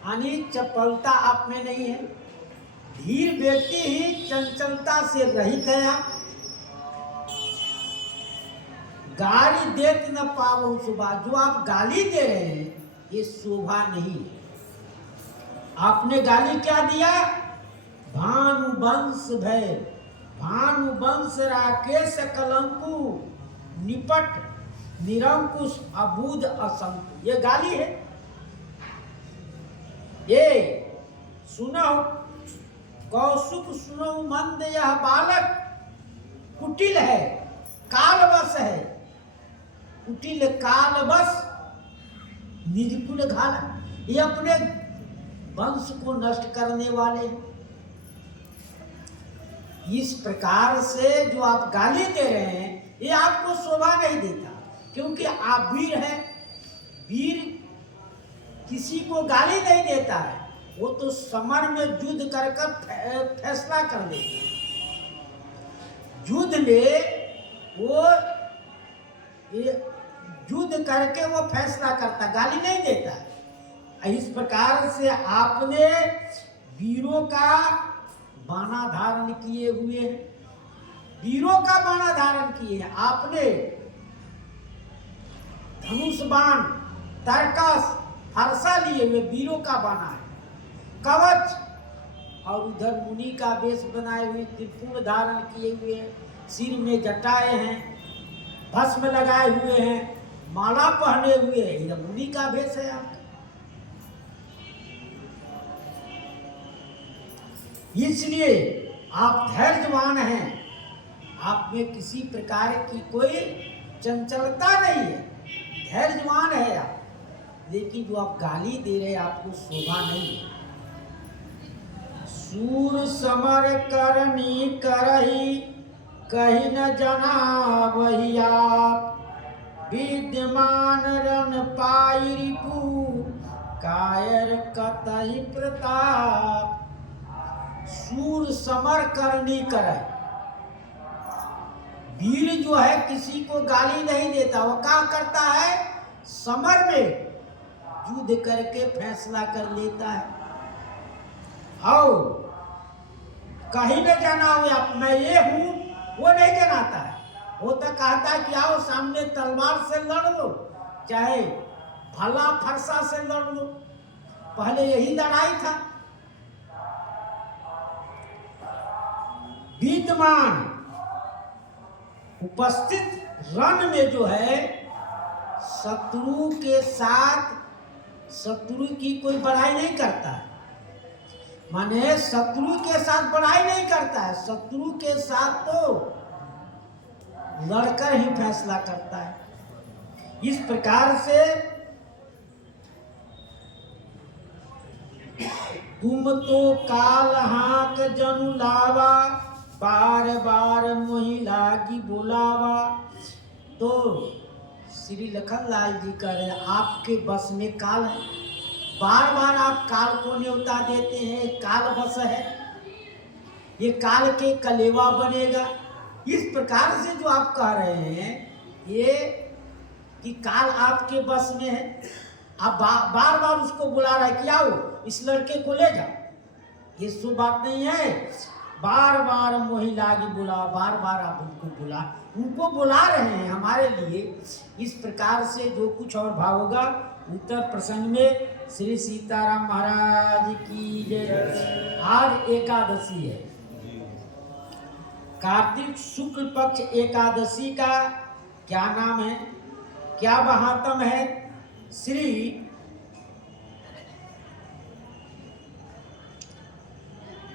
यानी चपलता आप में नहीं है। धीर व्यक्ति ही चंचलता से रहित है। आप गाली देत न पावो शोभा, जो आप गाली दे रहे हैं ये शोभा नहीं है। आपने गाली क्या दिया, भानुवंश भय, भानुवंश राकेश कलंकु, निपट निरंकुश अबूध असंकु, ये गाली है। ये सुनो कौसुक सुनो मंद, यह बालक कुटिल है, कालवश है, कुटिल कालवश निर्कुल घाला, ये अपने वंश को नष्ट करने वाले हैं। इस प्रकार से जो आप गाली दे रहे हैं ये आपको शोभा नहीं देता, क्योंकि आप वीर हैं। वीर किसी को गाली नहीं देता है, वो तो समर में युद्ध कर फैसला कर देता है। युद्ध में वो युद्ध करके वो फैसला करता, गाली नहीं देता है। इस प्रकार से आपने वीरों का बाना धारण किए हुए हैं, वीरों का बाना धारण किए हैं आपने। धनुष बाण, तरकस, फरसा लिए हुए वीरों का बाना है, कवच, और उधर मुनि का वेश बनाए हुए, त्रिपुर धारण किए हुए हैं, सिर में जटाए हैं, भस्म लगाए हुए हैं, माला पहने हुए हैं, यह मुनि का वेश है आपका। इसलिए आप धैर्यवान हैं, आप में किसी प्रकार की कोई चंचलता नहीं है, धैर्यवान है आप। लेकिन जो आप गाली दे रहे हैं आपको शोभा नहीं है। सूर समर करनी करही, कहीं न जना वही आप, विद्यमान रन पाई रिपु, कायर कतई प्रताप। सूर समर करनी करे, वीर जो है किसी को गाली नहीं देता, वो क्या करता है, समर में युद्ध करके फैसला कर लेता है। और कहीं न जाना हुआ मैं ये हूं, वो नहीं जनाता है। वो तो कहता है कि आओ सामने तलवार से लड़ लो, चाहे भला फरसा से लड़ लो। पहले यही लड़ाई था। विद्यमान उपस्थित रण में जो है शत्रु के साथ, शत्रु की कोई बड़ाई नहीं करता है। माने शत्रु के साथ बड़ाई नहीं करता है, शत्रु के साथ तो लड़कर ही फैसला करता है। इस प्रकार से तुम तो काल हाक जनु लावा, बार बार मोहि लागी बोलावा। तो श्री लखनलाल जी कह रहे हैं आपके बस में काल है, बार बार आप काल को न्योता देते हैं, काल बस है, ये काल के कलेवा बनेगा। इस प्रकार से जो आप कह रहे हैं ये कि काल आपके बस में है, आप बार बार उसको बुला रहे कि आओ इस लड़के को ले जाओ, ये शुभ बात नहीं है। बार बार मोहि लागी बुला, बार बार आप उनको बुला रहे हैं हमारे लिए। इस प्रकार से जो कुछ और भाव होगा उत्तर प्रसंग में। श्री सीताराम महाराज की जय। आज एकादशी है, कार्तिक शुक्ल पक्ष एकादशी का क्या नाम है, क्या महात्म है? श्री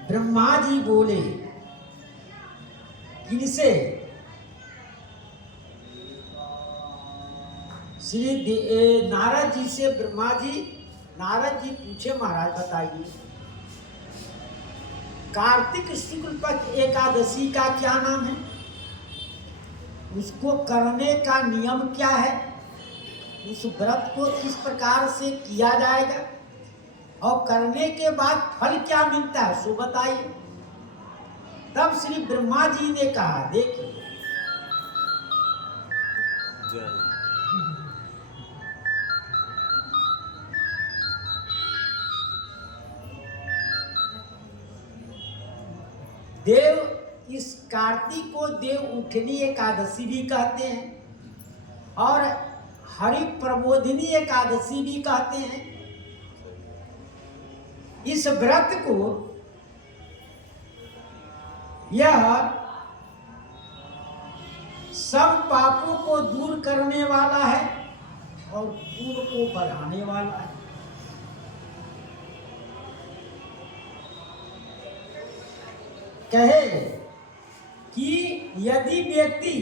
ब्रह्मा जी बोले किनसे? श्री नारद जी से ब्रह्मा जी, नारद जी पूछे महाराज बताइए कार्तिक शुक्ल पक्ष एकादशी का क्या नाम है, उसको करने का नियम क्या है, उस व्रत को किस प्रकार से किया जाएगा और करने के बाद फल क्या मिलता है सो बताइए। तब श्री ब्रह्मा जी ने कहा देखिए देव, इस कार्तिक को देव उठनी एकादशी भी कहते हैं और हरि प्रबोधिनी एकादशी भी कहते हैं। इस व्रत को यह सब पापों को दूर करने वाला है और पुण्य को बढ़ाने वाला है। कहे कि यदि व्यक्ति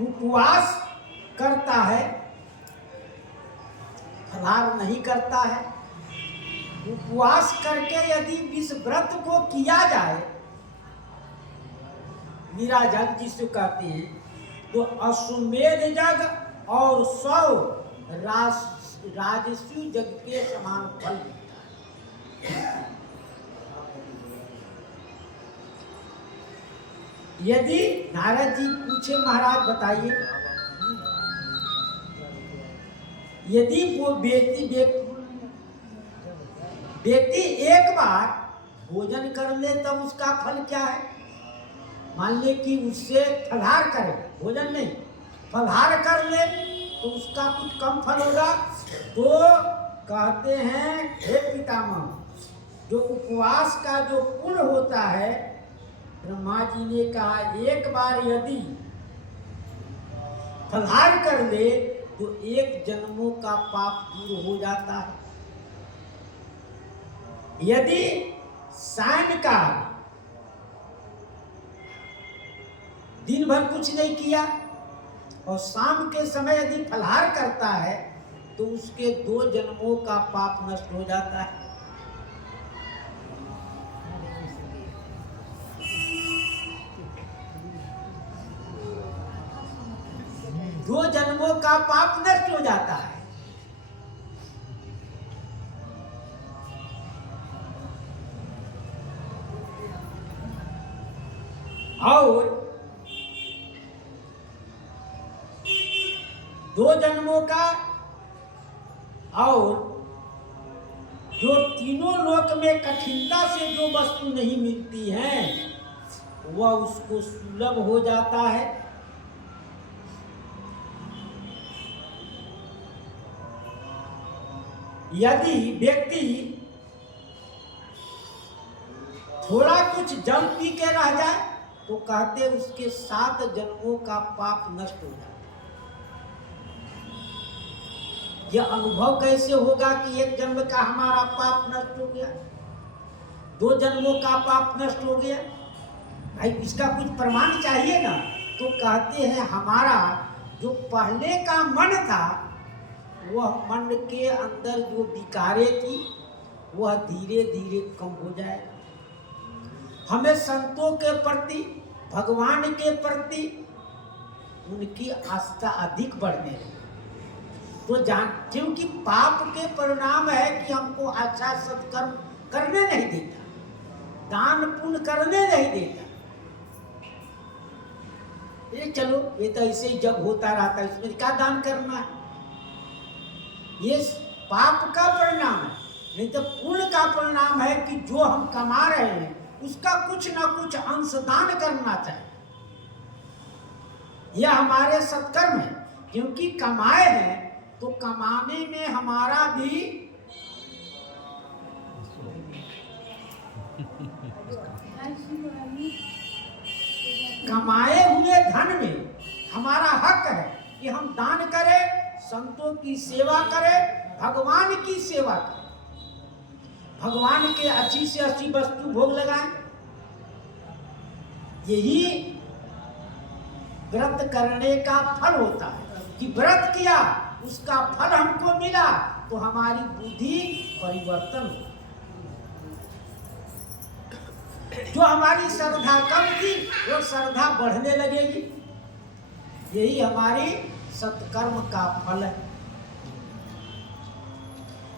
उपवास करता है, फलाहार नहीं करता है, उपवास करके यदि इस व्रत को किया जाए, निराजग जिसे कहते हैं, तो अश्वमेध यज्ञ और 100 राजस्व यज्ञ के समान फल मिलता है। यदि नारद जी पूछे महाराज बताइए यदि वो व्यक्ति एक बार भोजन कर ले तब उसका फल क्या है? मान ले कि उससे फलाहार करे, भोजन नहीं, फलाहार कर ले तो उसका कुछ कम फल होगा। तो कहते हैं हे पितामह, जो उपवास का जो पुण्य होता है, ब्रह्मा जी ने कहा एक बार यदि फलाहार कर ले तो 1 जन्मों का पाप दूर हो जाता है। यदि सायंकाल दिन भर कुछ नहीं किया और शाम के समय यदि फलाहार करता है तो उसके 2 जन्मों का पाप नष्ट हो जाता है। दो जन्मों का पाप नष्ट हो जाता है। और 2 जन्मों का और जो तीनों लोक में कठिनता से जो वस्तु नहीं मिलती है वह उसको सुलभ हो जाता है। यदि व्यक्ति थोड़ा कुछ जल पी के रह जाए तो कहते उसके 7 जन्मों का पाप नष्ट हो जाए। यह अनुभव कैसे होगा कि एक जन्म का हमारा पाप नष्ट हो गया, 2 जन्मों का पाप नष्ट हो गया? भाई इसका कुछ प्रमाण चाहिए ना। तो कहते हैं हमारा जो पहले का मन था, वह मन के अंदर जो विकारें थी वह धीरे धीरे कम हो जाएगा। हमें संतों के प्रति, भगवान के प्रति उनकी आस्था अधिक बढ़ने लगी। तो क्योंकि पाप के परिणाम है कि हमको अच्छा सत्कर्म करने नहीं देता, दान पुण्य करने नहीं देता। ये चलो ये तो ऐसे ही जब होता रहता है, इसमें क्या दान करना है? ये पाप का परिणाम है, नहीं तो पुण्य का परिणाम है कि जो हम कमा रहे हैं उसका कुछ ना कुछ अंश दान करना चाहिए। यह हमारे सत्कर्म है, क्योंकि कमाए हैं तो कमाने में हमारा भी कमाए हुए धन में हमारा हक है कि हम दान करें, संतों की सेवा करें, भगवान की सेवा करें, भगवान के अच्छी से अच्छी वस्तु भोग लगाएं। यही व्रत करने का फल होता है कि व्रत किया उसका फल हमको मिला तो हमारी बुद्धि परिवर्तन हो। जो हमारी श्रद्धा कम थी वो श्रद्धा बढ़ने लगेगी। यही हमारी सत्कर्म का फल है।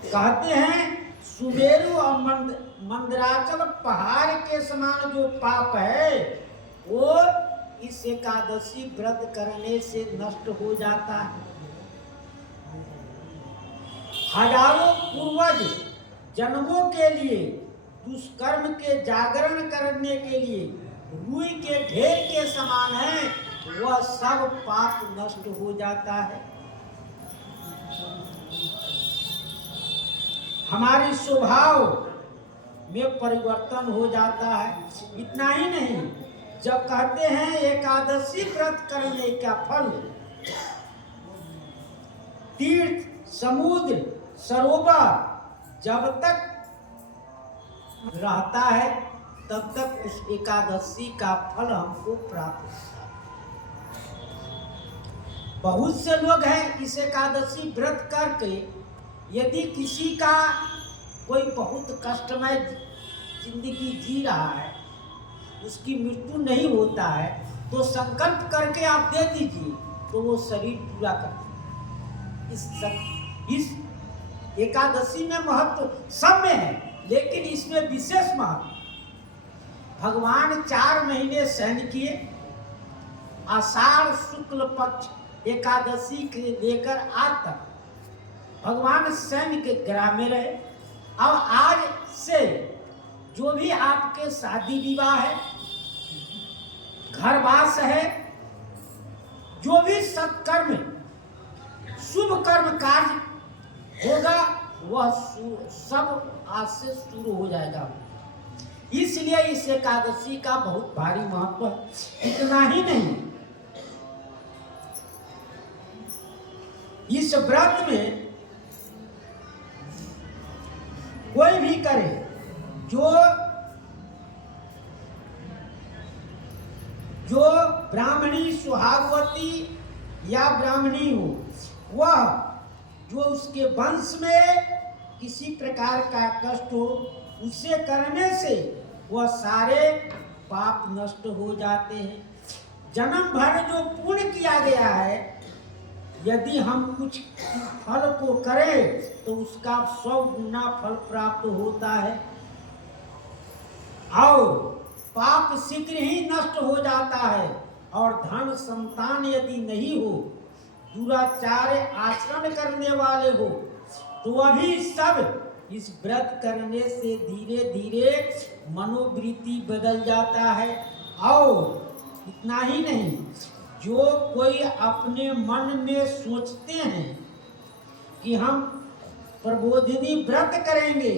कहते हैं सुमेरु और मंदराचल पहाड़ के समान जो पाप है वो इस एकादशी व्रत करने से नष्ट हो जाता है। हजारों पूर्वज जन्मों के लिए दुष्कर्म के जागरण करने के लिए रुई के ढेर के समान है, वह सब पाप नष्ट हो जाता है। हमारी स्वभाव में परिवर्तन हो जाता है। इतना ही नहीं, जब कहते हैं एकादशी व्रत करने का फल तीर्थ, समुद्र, सरोवर जब तक रहता है तब तक उस एकादशी का फल हमको प्राप्त होता है। बहुत से लोग हैं इस एकादशी व्रत करके यदि किसी का कोई बहुत कष्टमय जिंदगी जी रहा है, उसकी मृत्यु नहीं होता है, तो संकल्प करके आप दे दीजिए तो वो शरीर पूरा कर देगा। इस एकादशी में महत्व सब में है, लेकिन इसमें विशेष महत्व। भगवान 4 महीने सहन किए, आषाढ़ शुक्ल पक्ष एकादशी के लेकर आज तक भगवान सहन के ग्रह में रहे। अब आज से जो भी आपके शादी विवाह है, घरवास है, जो भी सत्कर्म शुभ कर्म कार्य होगा वह सब आज से शुरू हो जाएगा। इसलिए इस एकादशी का बहुत भारी महत्व है। इतना ही नहीं, इस व्रत में कोई भी करे जो ब्राह्मणी सुहागवती या ब्राह्मणी हो, वह जो उसके वंश में किसी प्रकार का कष्ट हो, उसे करने से वह सारे पाप नष्ट हो जाते हैं। जन्म भर जो पुण्य किया गया है, यदि हम कुछ फल को करें तो उसका 100 गुना फल प्राप्त होता है और पाप शीघ्र ही नष्ट हो जाता है। और धन संतान यदि नहीं हो, दुराचार आचरण करने वाले हो, तो अभी सब इस व्रत करने से धीरे धीरे मनोवृत्ति बदल जाता है। और इतना ही नहीं, जो कोई अपने मन में सोचते हैं कि हम प्रबोधिनी व्रत करेंगे,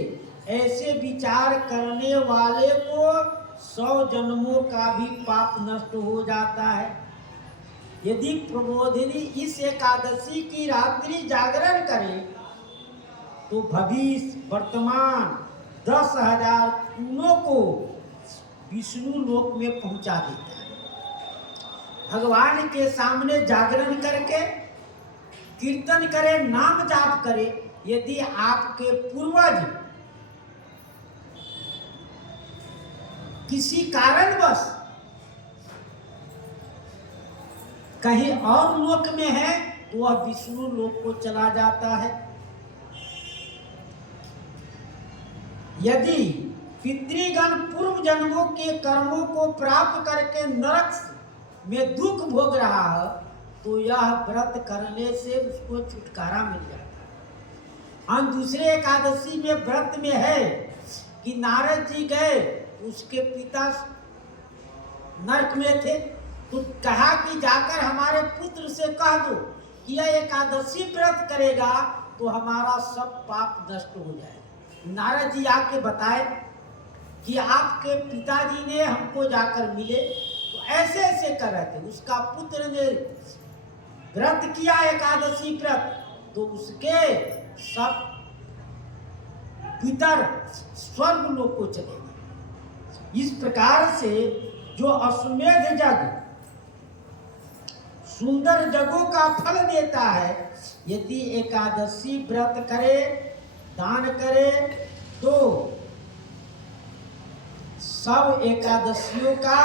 ऐसे विचार करने वाले को 100 जन्मों का भी पाप नष्ट हो जाता है। यदि प्रबोधिनी इस एकादशी की रात्रि जागरण करे तो भविष्य वर्तमान 10,000 खूनों को विष्णु लोक में पहुंचा देता है। भगवान के सामने जागरण करके कीर्तन करे, नाम जाप करे। यदि आपके पूर्वज किसी कारणवश कहीं और लोक में है तो वह विष्णु लोक को चला जाता है। यदि पितृगण पूर्व जन्मों के कर्मों को प्राप्त करके नरक में दुख भोग रहा है तो यह व्रत करने से उसको छुटकारा मिल जाता है। हम दूसरे एकादशी में व्रत में है कि नारद जी गए, उसके पिता नरक में थे तो कहा कि जाकर हमारे पुत्र से कह दो कि यह एकादशी व्रत करेगा तो हमारा सब पाप नष्ट हो जाए। नारद जी आके बताए कि आपके पिताजी ने हमको जाकर मिले तो ऐसे ऐसे कर रहे थे। उसका पुत्र ने व्रत किया एकादशी व्रत तो उसके सब पितर स्वर्ग लोक को चले गए। इस प्रकार से जो अश्वमेध यज्ञ सुंदर जगों का फल देता है, यदि एकादशी व्रत करे, दान करे तो सब एकादशियों का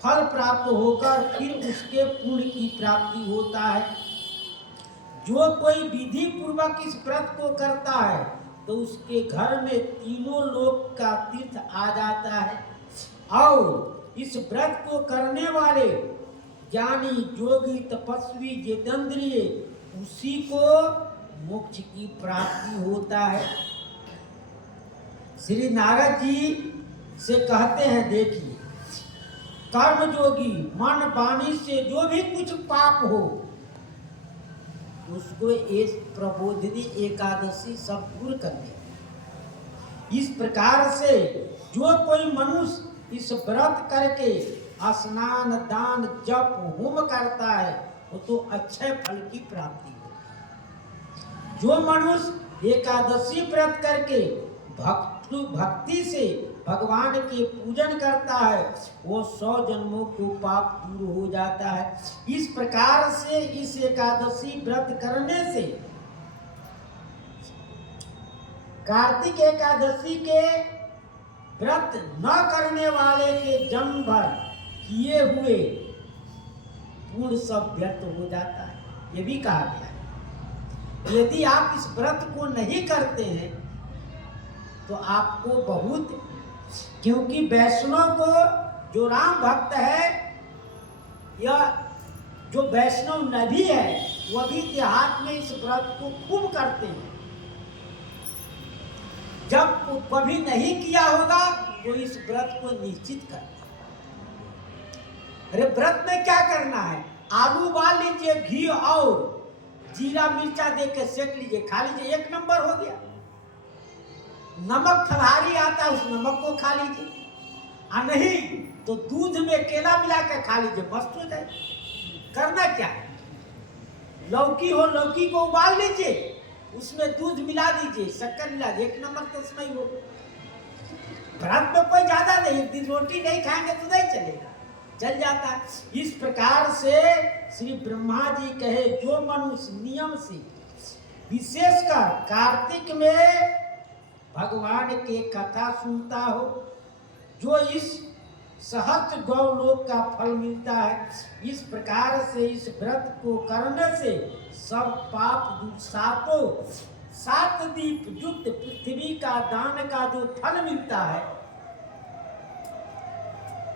फल प्राप्त होकर फिर उसके पुण्य की प्राप्ति होता है। जो कोई विधि पूर्वक इस व्रत को करता है तो उसके घर में तीनों लोक का तीर्थ आ जाता है और इस व्रत को करने वाले ज्ञानी, जोगी, तपस्वी, जितेंद्रिय उसी को मोक्ष की प्राप्ति होता है। श्री नारद जी से कहते हैं, देखिए कर्म जोगी मन वाणी से जो भी कुछ पाप हो उसको इस प्रबोधिनी एकादशी सब दूर कर दे। इस प्रकार से जो कोई मनुष्य इस व्रत करके स्नान, दान, जप, होम करता है वो तो अच्छे फल की प्राप्ति होती है। जो मनुष्य एकादशी व्रत करके भक्ति से भगवान के पूजन करता है वो 100 जन्मों को पाप दूर हो जाता है। इस प्रकार से इस एकादशी व्रत करने से कार्तिक एकादशी के व्रत न करने वाले के जन्म भर किए हुए पूर्ण सब व्यर्थ हो जाता है। ये भी कहा गया है। यदि आप इस व्रत को नहीं करते हैं तो आपको बहुत, क्योंकि वैष्णव को जो राम भक्त है या जो वैष्णव नभी है वह भी देहात में इस व्रत को खूब करते हैं। जब कभी नहीं किया होगा तो इस व्रत को निश्चित करते। अरे व्रत में क्या करना है? आलू उबाल लीजिए, घी और जीरा मिर्चा दे के सेक लीजिए, खा लीजिए, 1 नंबर हो गया। नमक फलहारी आता है, उस नमक को खा लीजिए, और नहीं तो दूध में केला मिला के खा लीजिए, मस्त हो जाए। करना क्या है? लौकी हो, लौकी को उबाल लीजिए, उसमें दूध मिला दीजिए, शक्कर मिला दीजिए, 1 नंबर तो उसमें ही हो। व्रत में कोई ज्यादा नहीं, एक दिन रोटी नहीं खाएंगे तो नहीं चलेगा, चल जाता है। इस प्रकार से श्री ब्रह्मा जी कहे जो मनुष्य नियम से विशेषकर कार्तिक में भगवान के कथा सुनता हो, जो इस सहस्त्र गौलोक का फल मिलता है। इस प्रकार से इस व्रत को करने से सब पाप दूर, 7 दीप युक्त पृथ्वी का दान का जो फल मिलता है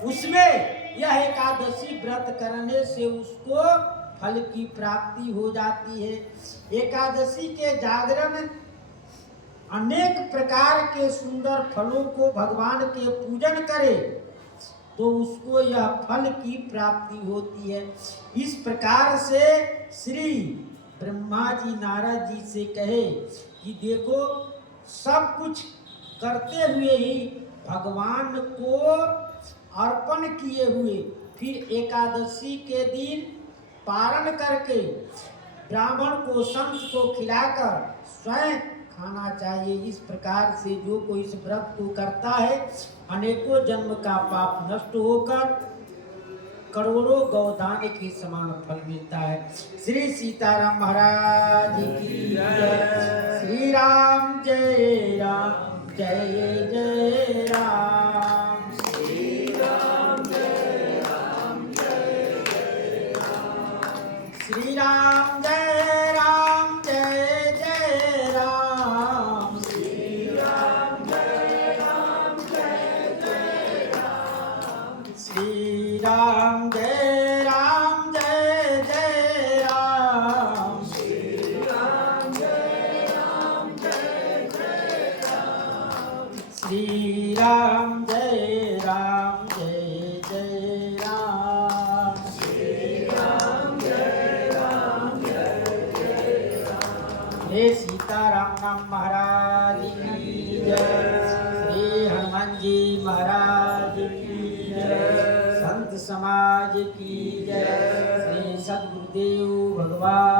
उसमें यह एकादशी व्रत करने से उसको फल की प्राप्ति हो जाती है। एकादशी के जागरण अनेक प्रकार के सुंदर फलों को भगवान के पूजन करे तो उसको यह फल की प्राप्ति होती है। इस प्रकार से श्री ब्रह्मा जी नारद जी से कहे कि देखो सब कुछ करते हुए ही भगवान को अर्पण किए हुए फिर एकादशी के दिन पारण करके ब्राह्मण को संत को खिलाकर स्वयं खाना चाहिए। इस प्रकार से जो कोई इस व्रत को करता है अनेकों जन्म का पाप नष्ट होकर करोड़ों गौदान के समान फल मिलता है। श्री सीताराम महाराज की जय। श्री राम जय राम जय जय राम। श्री राम जय राम जय जय राम। श्री राम जय राम जय जय राम। श्री राम जय राम जय जय राम। श्री राम जय राम जय जय राम। श्री राम जय राम जय जय राम। श्री राम जय राम जय जय राम। श्री राम जय राम जय जय राम। हे सीताराम महाराज की जय। श्री हनुमान जी महाराज की जय। संत समाज की जय। श्री सद्गुरुदेव भगवान